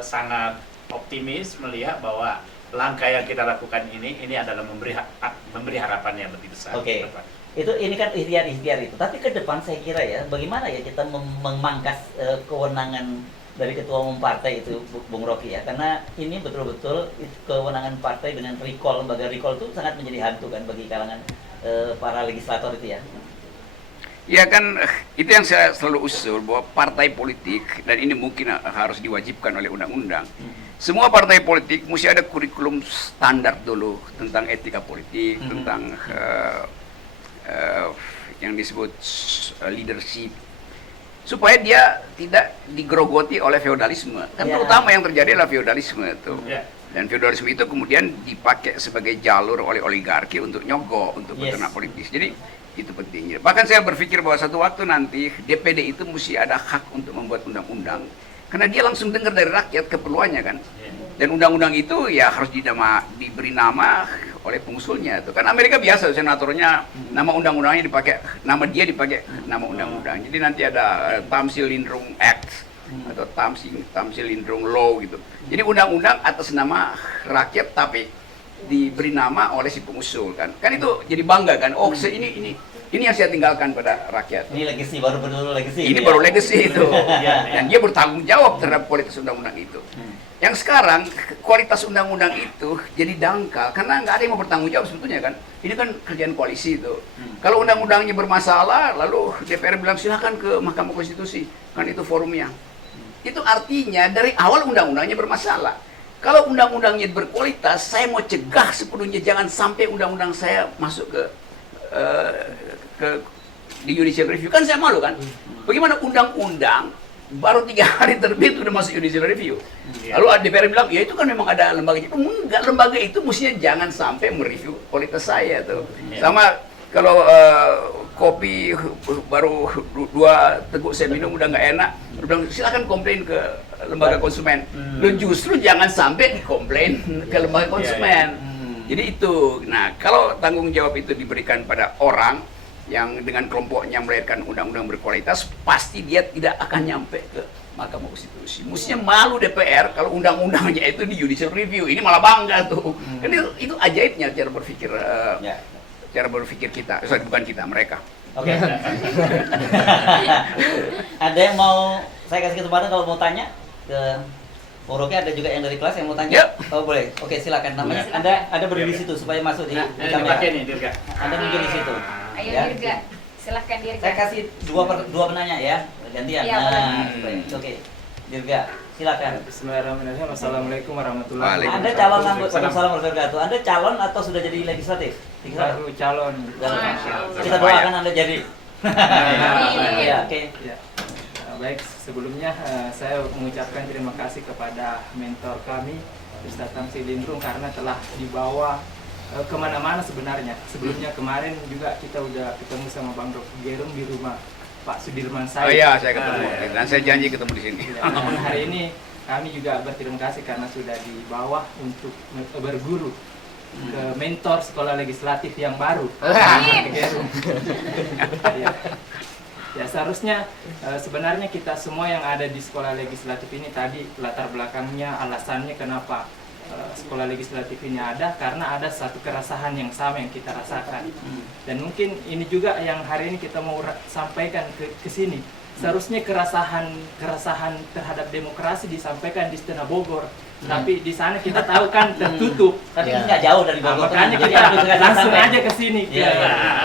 sangat optimis melihat bahwa langkah yang kita lakukan ini adalah memberi harapan yang lebih besar. Oke. ke depan. Ini kan ikhtiar itu. Tapi ke depan saya kira ya, bagaimana ya kita memangkas kewenangan dari ketua umum partai itu, Bung Rocky ya. Karena ini betul-betul kewenangan partai dengan recall, lembaga recall itu sangat menjadi hantu kan bagi kalangan para legislator itu ya. Ya kan, itu yang saya selalu usul, bahwa partai politik, dan ini mungkin harus diwajibkan oleh undang-undang, semua partai politik mesti ada kurikulum standar dulu tentang etika politik, tentang yang disebut leadership, supaya dia tidak digerogoti oleh feodalisme. Kan Ya. terutama yang terjadi adalah feodalisme itu. Ya. Dan feodalisme itu kemudian dipakai sebagai jalur oleh oligarki untuk nyogok, untuk Yes. berternak politis. Jadi itu pentingnya. Bahkan saya berpikir bahwa satu waktu nanti DPD itu mesti ada hak untuk membuat undang-undang. Karena dia langsung dengar dari rakyat keperluannya kan. Dan undang-undang itu ya harus diberi nama oleh pengusulnya itu. Kan Amerika biasa senatornya nama undang-undangnya dipakai, nama dia dipakai nama undang-undang. Jadi nanti ada Tamsil Lindrung Act atau Tamsil Lindrung Law gitu. Jadi undang-undang atas nama rakyat tapi diberi nama oleh si pengusul kan. Kan itu jadi bangga kan. Oh, ini yang saya tinggalkan pada rakyat. Ini legacy, baru legacy. Ini ya. baru legacy itu. Dan dia bertanggung jawab terhadap kualitas undang-undang itu. Yang sekarang kualitas undang-undang itu jadi dangkal karena nggak ada yang mau bertanggung jawab sebetulnya kan. Ini kan kerjaan koalisi itu. Kalau undang-undangnya bermasalah, lalu DPR bilang silahkan ke Mahkamah Konstitusi, kan itu forumnya. Itu artinya dari awal undang-undangnya bermasalah. Kalau undang-undangnya berkualitas, saya mau cegah sepenuhnya jangan sampai undang-undang saya masuk ke di judicial review. Kan saya malu kan. Bagaimana undang-undang baru 3 hari terbit udah masuk judicial review. Lalu DPR bilang, ya itu kan memang ada lembaga itu. Enggak, lembaga itu mestinya jangan sampai mereview kualitas saya tuh. Sama kalau kopi baru 2 teguk saya minum udah nggak enak, udah bilang silakan komplain ke lembaga konsumen. Lo justru jangan sampai dikomplain ke lembaga konsumen. Jadi itu. Nah, kalau tanggung jawab itu diberikan pada orang yang dengan kelompoknya melahirkan undang-undang berkualitas, pasti dia tidak akan nyampe ke Mahkamah Konstitusi. Mestinya malu DPR kalau undang-undangnya itu di judicial review. Ini malah bangga tuh. Kan itu ajaibnya cara berpikir cara berpikir kita. Bukan kita, mereka. Oke. Ada yang mau saya kasih kesempatan kalau mau tanya ke Bung Rocky, ada juga yang dari kelas yang mau tanya? Yep. Oh boleh. Oke, silakan. Namanya Anda berdiri di situ supaya masuk di kamera. Anda muncul di situ. Ayo Ya. Dirga, silahkan Dirga. Saya kasih dua penanya ya, gantian. Iya, Oke. Dirga, silakan. Bismillahirrahmanirrahim. Assalamualaikum warahmatullahi Waalaikumsalam. Anda calon Waalaikumsalam warahmatullahi wabarakatuh. Anda calon atau sudah jadi legislatif? Baru calon. Kita doakan Anda jadi. Ya, oke. Ya. Baik, sebelumnya saya mengucapkan terima kasih kepada mentor kami, Ustaz Tamsil Lindrung, karena telah dibawa kemana-mana sebenarnya. Sebelumnya kemarin juga kita udah ketemu sama Bang Rocky Gerung di rumah Pak Sudirman Said. Oh iya, saya ketemu. Dan saya janji ketemu di sini. Ya, dan hari ini kami juga berterima kasih karena sudah dibawa untuk berguru ke mentor sekolah legislatif yang baru. Gerung. Ya. Ya, seharusnya sebenarnya kita semua yang ada di sekolah legislatif ini tadi latar belakangnya, alasannya kenapa sekolah legislatif ini ada, karena ada satu keresahan yang sama yang kita rasakan. Dan mungkin ini juga yang hari ini kita mau sampaikan ke sini. Seharusnya keresahan terhadap demokrasi disampaikan di Istana Bogor. Tapi di sana kita tahu kan tertutup. Tapi ini nggak jauh dari Nah, Bogor. makanya Jadi kita harus langsung sampai. aja ke sini ke Iya.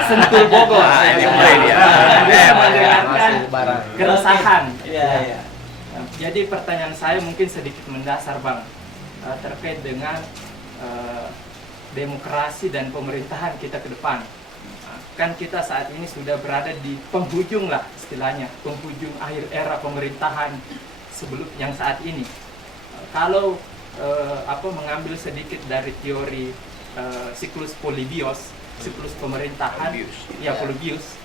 Sentul Bogor. Ini mulai dia. Bisa mendengarkan Masuk barang. keresahan. Iya, iya. Nah, jadi pertanyaan saya mungkin sedikit mendasar, Bang, terkait dengan demokrasi dan pemerintahan kita ke depan. Nah, kan kita saat ini sudah berada di penghujung lah istilahnya, penghujung akhir era pemerintahan sebelum yang saat ini. Kalau mengambil sedikit dari teori siklus Polybius, siklus pemerintahan, Polybius.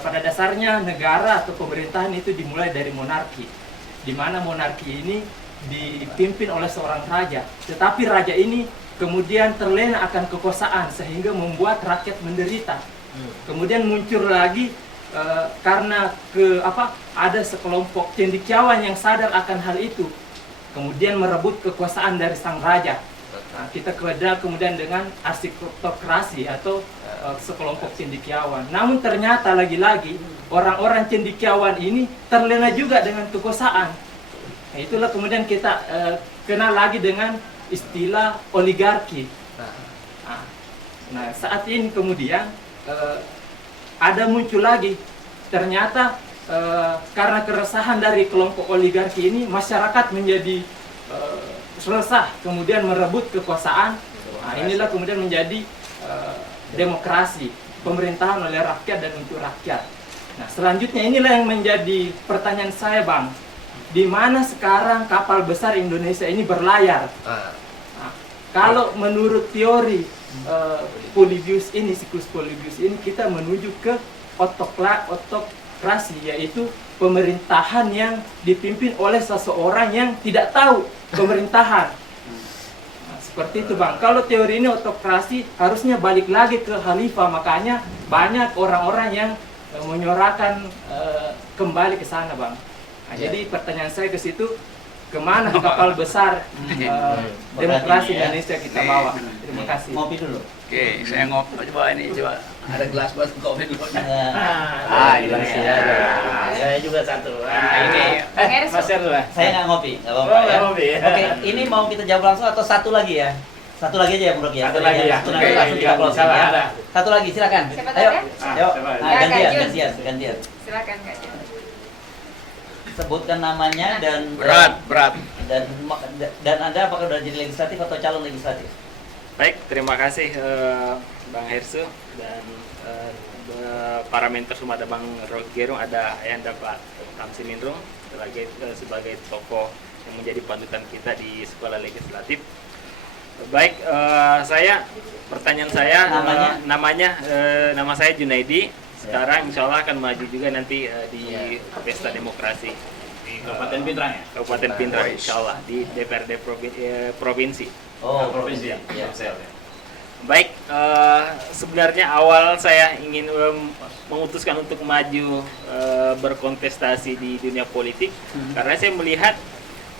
Pada dasarnya negara atau pemerintahan itu dimulai dari monarki, di mana monarki ini dipimpin oleh seorang raja, tetapi raja ini kemudian terlena akan kekuasaan sehingga membuat rakyat menderita. Kemudian muncul lagi karena ada sekelompok cendekiawan yang sadar akan hal itu, kemudian merebut kekuasaan dari sang raja. Nah, kita kemudian dengan aristokrasi atau sekelompok cendekiawan. Namun ternyata lagi-lagi orang-orang cendekiawan ini terlena juga dengan kekuasaan. Nah, itulah kemudian kita kenal lagi dengan istilah oligarki. Nah, saat ini kemudian ada muncul lagi, ternyata karena keresahan dari kelompok oligarki ini, masyarakat menjadi resah, kemudian merebut kekuasaan. Nah, inilah kemudian menjadi demokrasi, pemerintahan oleh rakyat dan untuk rakyat. Nah, selanjutnya inilah yang menjadi pertanyaan saya, Bang. Di mana sekarang kapal besar Indonesia ini berlayar? Nah, kalau menurut teori Polybius ini, siklus Polybius ini, kita menuju ke otokrasi, yaitu pemerintahan yang dipimpin oleh seseorang yang tidak tahu pemerintahan. Nah, seperti itu, Bang. Kalau teori ini otokrasi, harusnya balik lagi ke khalifah. Makanya banyak orang-orang yang menyorakan kembali ke sana, Bang. Nah, jadi pertanyaan saya ke situ, kemana kapal besar demokrasi Indonesia kita bawa? Terima kasih. Ngopi dulu. Oke, saya coba ini, coba Ada gelas buat kopi dulu. Iya. Saya juga satu. Ini Bang Ersu. Mas Ersu, Pak. Saya nggak ngopi, nggak apa-apa Oh, ya. nggak ngopi, ya. Oke, ini mau kita jawab langsung atau satu lagi ya? Satu lagi aja ya, Bro ya. Satu lagi ya. Satu lagi Oke, langsung kita iya, closing salah, ya. ada. Satu lagi, silakan. Siapa Ayo, tadi? ayo. coba. Nah, Ya, Kak gantian, Jun. gantian. Silakan Kak Jun. Sebutkan namanya dan berat. dan Anda apakah sudah jadi legislatif atau calon legislatif? Baik, terima kasih Bang Hersu dan para mentor semua, ada Bang Rocky Gerung, ada Ayanda Pak Tamsi Nindrung sebagai tokoh yang menjadi panutan kita di sekolah legislatif. Baik, pertanyaan saya nama saya Junaidi. Sekarang insya Allah akan maju juga nanti di Pesta Demokrasi Di Kabupaten Pindrang ya? Kabupaten Pindrang, insya Allah di DPRD Provinsi. Oh, provinsi ya? Iya. Baik, sebenarnya awal saya ingin memutuskan untuk maju berkontestasi di dunia politik karena saya melihat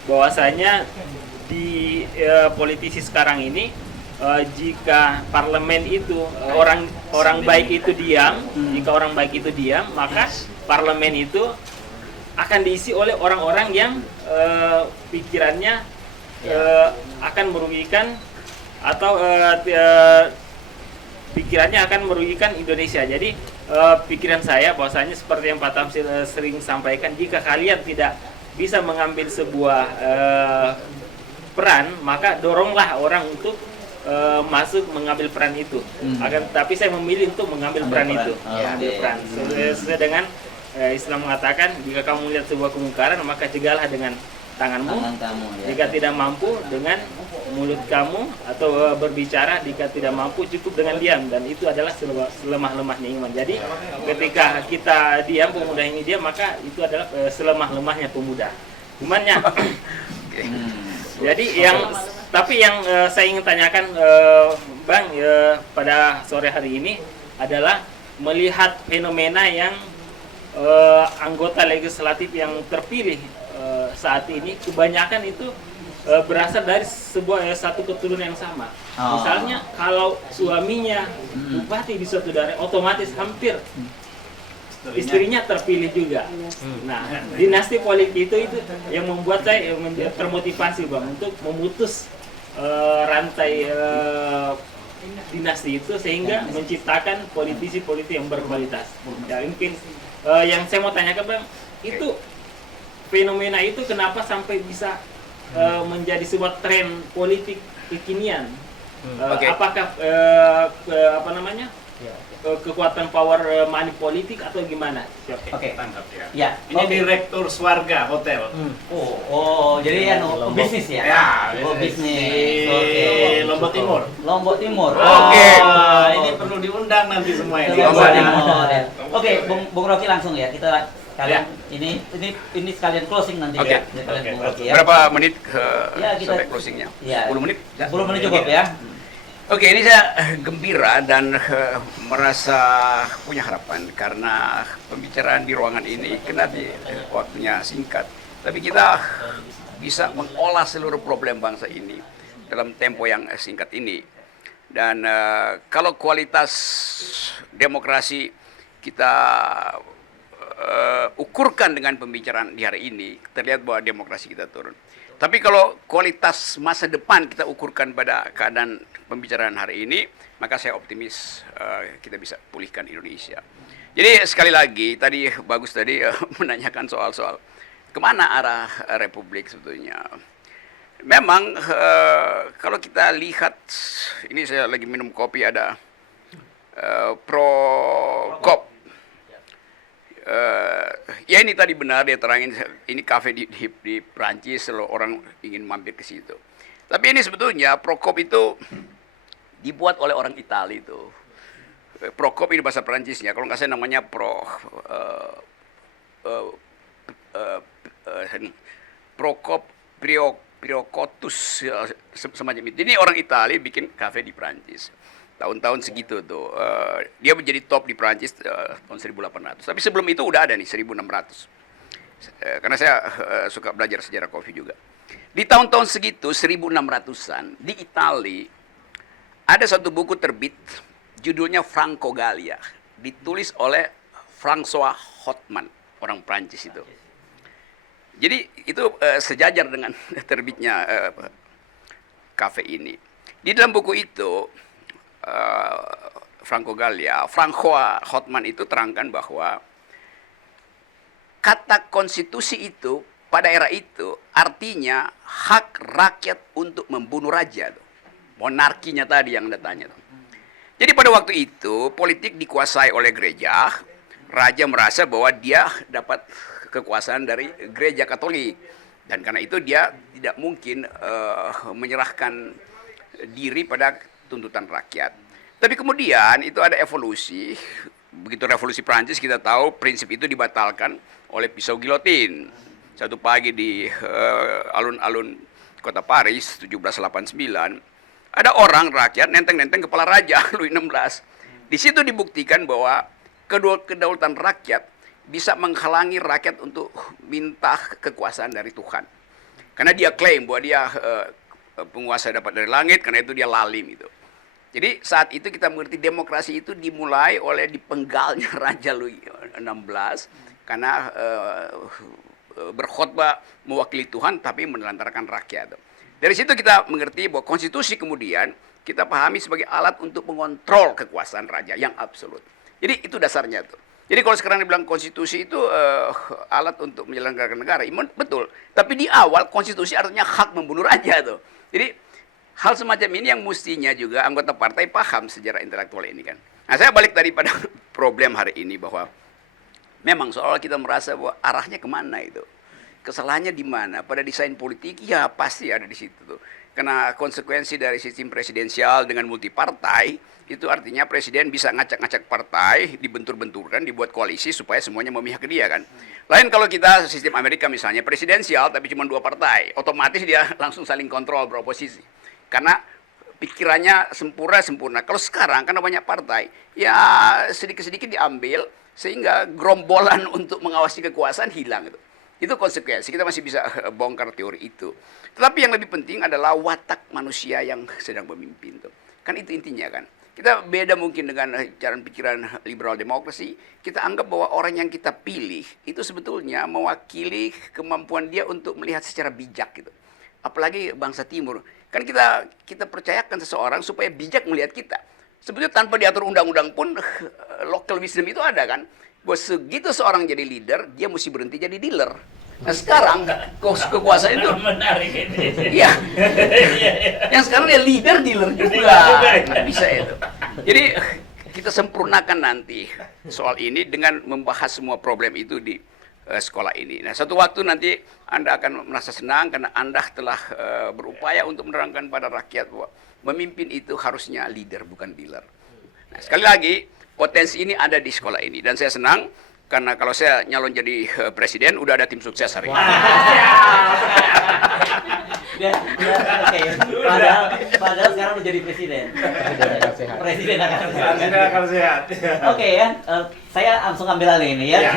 bahwasanya di politisi sekarang ini jika parlemen itu orang baik itu diam, jika orang baik itu diam, maka parlemen itu akan diisi oleh orang-orang yang pikirannya akan merugikan atau pikirannya akan merugikan Indonesia. Jadi pikiran saya bahwasanya seperti yang Pak Tamsil sering sampaikan, jika kalian tidak bisa mengambil sebuah peran, maka doronglah orang untuk masuk mengambil peran itu. Tapi saya memilih untuk mengambil peran itu. Ambil peran. Sesuai dengan Islam mengatakan, jika kamu melihat sebuah kemungkaran, maka cegahlah dengan tanganmu. Tangan kamu ya. Jika tidak mampu, dengan mulut kamu, atau berbicara. Jika tidak mampu, cukup dengan diam. Dan itu adalah selemah-lemahnya iman. Jadi ketika kita diam, pemuda ini diam, maka itu adalah selemah-lemahnya pemuda. Imannya. Jadi tapi yang saya ingin tanyakan Bang pada sore hari ini adalah melihat fenomena yang anggota legislatif yang terpilih saat ini kebanyakan itu berasal dari satu keturunan yang sama. Misalnya kalau suaminya bupati di suatu daerah, otomatis hampir istrinya terpilih juga. Nah, dinasti politik itu yang membuat saya termotivasi Bang untuk memutus rantai dinasti itu sehingga menciptakan politisi-politisi yang berkualitas. Ya, mungkin yang saya mau tanyakan Bang, itu fenomena itu kenapa sampai bisa menjadi sebuah tren politik kekinian? Apakah kekuatan power money politik atau gimana? Oke. Tangkap ya. Ya. Ini Direktur Swarga Hotel. Jadi bisnis ya? Ya, bisnis. Di Lombok Timur. Lombok Timur. Oke. Ini perlu diundang nanti semua ini. Lombok Timur. Ya. Oke, Bung Rocky langsung ya. Kita kalian ini sekalian closing nanti Oke. ya. Sekalian Bung Rocky ya. Berapa menit Ya, kita- sampai closingnya? Ya. 10 menit? 10 menit cukup ya. Oke, ini saya gembira dan merasa punya harapan karena pembicaraan di ruangan ini kendati waktunya singkat, tapi kita bisa mengolah seluruh problem bangsa ini dalam tempo yang singkat ini. Dan kalau kualitas demokrasi kita ukurkan dengan pembicaraan di hari ini, terlihat bahwa demokrasi kita turun. Tapi kalau kualitas masa depan kita ukurkan pada keadaan pembicaraan hari ini, maka saya optimis kita bisa pulihkan Indonesia. Jadi sekali lagi, tadi bagus tadi menanyakan soal-soal kemana arah Republik sebetulnya. Memang kalau kita lihat, ini saya lagi minum kopi, ada Prokop. Ya ini tadi benar dia terangin, ini kafe di Prancis, kalau orang ingin mampir ke situ. Tapi ini sebetulnya Prokop itu dibuat oleh orang Italia itu. Prokop ini bahasa Prancisnya, kalau nggak salah namanya Prokop Priokotus semacam itu. Ini orang Italia bikin kafe di Prancis. Tahun-tahun segitu tuh. Dia menjadi top di Prancis tahun 1800. Tapi sebelum itu udah ada nih 1600. Karena saya suka belajar sejarah kopi juga. Di tahun-tahun segitu 1600-an di Italia ada satu buku terbit judulnya Francogalia, ditulis oleh François Hotman, orang Prancis itu. Jadi itu sejajar dengan terbitnya kafe ini. Di dalam buku itu Francogalia, François Hotman itu terangkan bahwa kata konstitusi itu pada era itu artinya hak rakyat untuk membunuh raja. Monarkinya tadi yang Anda tanya. Jadi pada waktu itu politik dikuasai oleh gereja. Raja merasa bahwa dia dapat kekuasaan dari gereja Katolik. Dan karena itu dia tidak mungkin menyerahkan diri pada tuntutan rakyat. Tapi kemudian itu ada evolusi. Begitu revolusi Prancis kita tahu prinsip itu dibatalkan oleh pisau gilotin. Satu pagi di alun-alun kota Paris 1789 ada orang rakyat nenteng-nenteng kepala raja Louis XVI. Di situ dibuktikan bahwa kedaulatan rakyat bisa menghalangi rakyat untuk minta kekuasaan dari Tuhan. Karena dia klaim bahwa dia penguasa dapat dari langit, karena itu dia lalim itu. Jadi saat itu kita mengerti demokrasi itu dimulai oleh dipenggalnya Raja Louis XVI karena berkhotbah mewakili Tuhan tapi menelantarkan rakyat. Dari situ kita mengerti bahwa konstitusi kemudian kita pahami sebagai alat untuk mengontrol kekuasaan raja yang absolut. Jadi itu dasarnya tuh. Jadi kalau sekarang dibilang konstitusi itu alat untuk menyelenggarakan negara, betul. Tapi di awal konstitusi artinya hak membunuh raja tuh. Jadi hal semacam ini yang mestinya juga anggota partai paham sejarah intelektual ini kan. Nah saya balik tadi pada problem hari ini bahwa memang seolah kita merasa bahwa arahnya kemana itu. Kesalahannya di mana? Pada desain politik ya pasti ada di situ tuh. Karena konsekuensi dari sistem presidensial dengan multipartai itu artinya presiden bisa ngacak-ngacak partai, dibentur-benturkan, dibuat koalisi supaya semuanya memihak ke dia kan. Lain kalau kita sistem Amerika misalnya presidensial tapi cuma 2 partai, otomatis dia langsung saling kontrol beroposisi. Karena pikirannya sempurna. Kalau sekarang karena banyak partai, ya sedikit-sedikit diambil sehingga gerombolan untuk mengawasi kekuasaan hilang itu. Itu konsekuensi, kita masih bisa bongkar teori itu. Tetapi yang lebih penting adalah watak manusia yang sedang memimpin tuh. Kan itu intinya kan. Kita beda mungkin dengan cara pikiran liberal demokrasi. Kita anggap bahwa orang yang kita pilih itu sebetulnya mewakili kemampuan dia untuk melihat secara bijak gitu. Apalagi bangsa timur. Kan kita percayakan seseorang supaya bijak melihat kita. Sebetulnya tanpa diatur undang-undang pun local wisdom itu ada kan. Bahwa segitu seorang jadi leader, dia mesti berhenti jadi dealer. Nah sekarang kekuasaan itu menarik ini. iya. Yang sekarang dia leader dealer juga. Nggak bisa itu. Jadi kita sempurnakan nanti soal ini dengan membahas semua problem itu di sekolah ini. Nah satu waktu nanti Anda akan merasa senang karena Anda telah berupaya untuk menerangkan pada rakyat bahwa memimpin itu harusnya leader bukan dealer. Nah sekali lagi potensi ini ada di sekolah ini dan saya senang karena kalau saya nyalon jadi presiden udah ada tim sukses hari ini. Padahal sekarang udah jadi presiden. Presiden akan sehat. Oke ya, saya langsung ambil alih ini ya.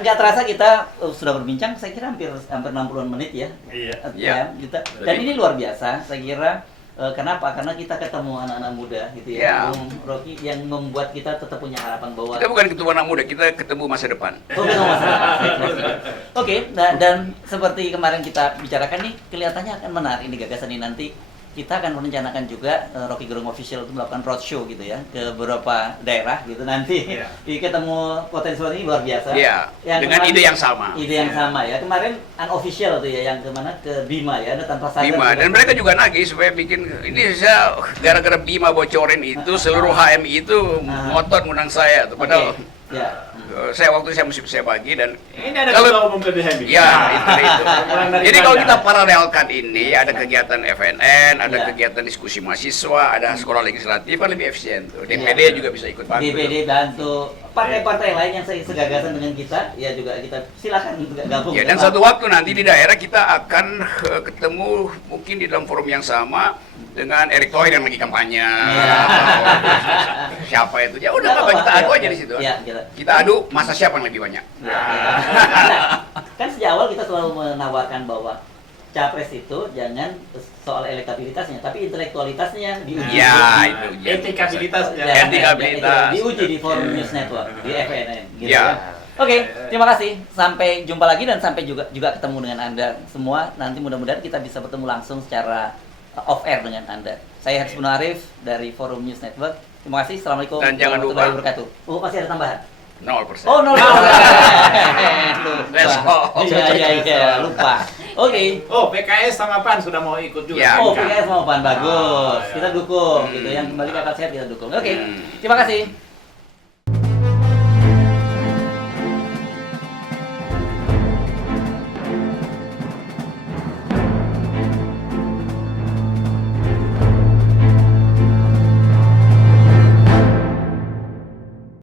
Nggak terasa kita sudah berbincang, saya kira hampir 60-an menit ya. Iya. Dan ini luar biasa, saya kira. Kenapa? Karena kita ketemu anak-anak muda gitu ya, Bung Rocky, yang membuat kita tetap punya harapan bahwa kita bukan ketemu anak muda, kita ketemu masa depan. Oke, dan seperti kemarin kita bicarakan nih, kelihatannya akan menarik ini gagasan ini nanti. Kita akan merencanakan juga Rocky Gerung Official itu melakukan roadshow gitu ya ke beberapa daerah gitu nanti. Ketemu potensial ini luar biasa. Iya. Dengan ide yang sama. Ide yang sama ya. Kemarin unofficial tuh ya yang kemana ke Bima ya, ada tanpa sadar. Bima dan mereka juga nagih supaya bikin ini saya gara-gara Bima bocorin itu seluruh HMI itu ngotot ngundang saya tuh. Padahal saya waktu saya bagi dan Ini ada kalau umum PBHM. Ya, itu. Jadi kalau kita paralelkan ini ada kegiatan FNN, ada kegiatan diskusi mahasiswa, ada sekolah legislatif kan lebih efisien tuh. DPD juga bisa ikut bantu. DPD bantu partai-partai lain yang segagasan dengan kita ya juga kita silakan gabung. Ya dan satu waktu nanti di daerah kita akan ketemu mungkin di dalam forum yang sama dengan Erick Thohir yang lagi kampanye. Siapa itu? Ya udah kita adu aja di situ. Kita adu masa siapa yang lebih banyak. Kan sejak awal kita selalu menawarkan bahwa capres itu jangan soal elektabilitasnya, tapi intelektualitasnya diuji. Ya, itu. Etikabilitasnya. Ya, Etikabilitas. itu diuji di Forum News Network, di FNN. Gitu Ya. ya. Oke, terima kasih. Sampai jumpa lagi dan sampai juga ketemu dengan Anda semua. Nanti mudah-mudahan kita bisa bertemu langsung secara off air dengan Anda. Saya Haris Buno Arif dari Forum News Network. Terima kasih. Assalamualaikum Dan jangan warahmatullahi lupa. wabarakatuh. Oh, masih ada tambahan? 0%. Oh, 0%. Let's go. Iya, lupa. Oke. Oh, PKS sama PAN sudah mau ikut juga. Ya. Oh, PKS mau PAN bagus. ya. Kita dukung Hmm. gitu. Yang kembali ke akal sehat kita dukung. Oke. Terima kasih.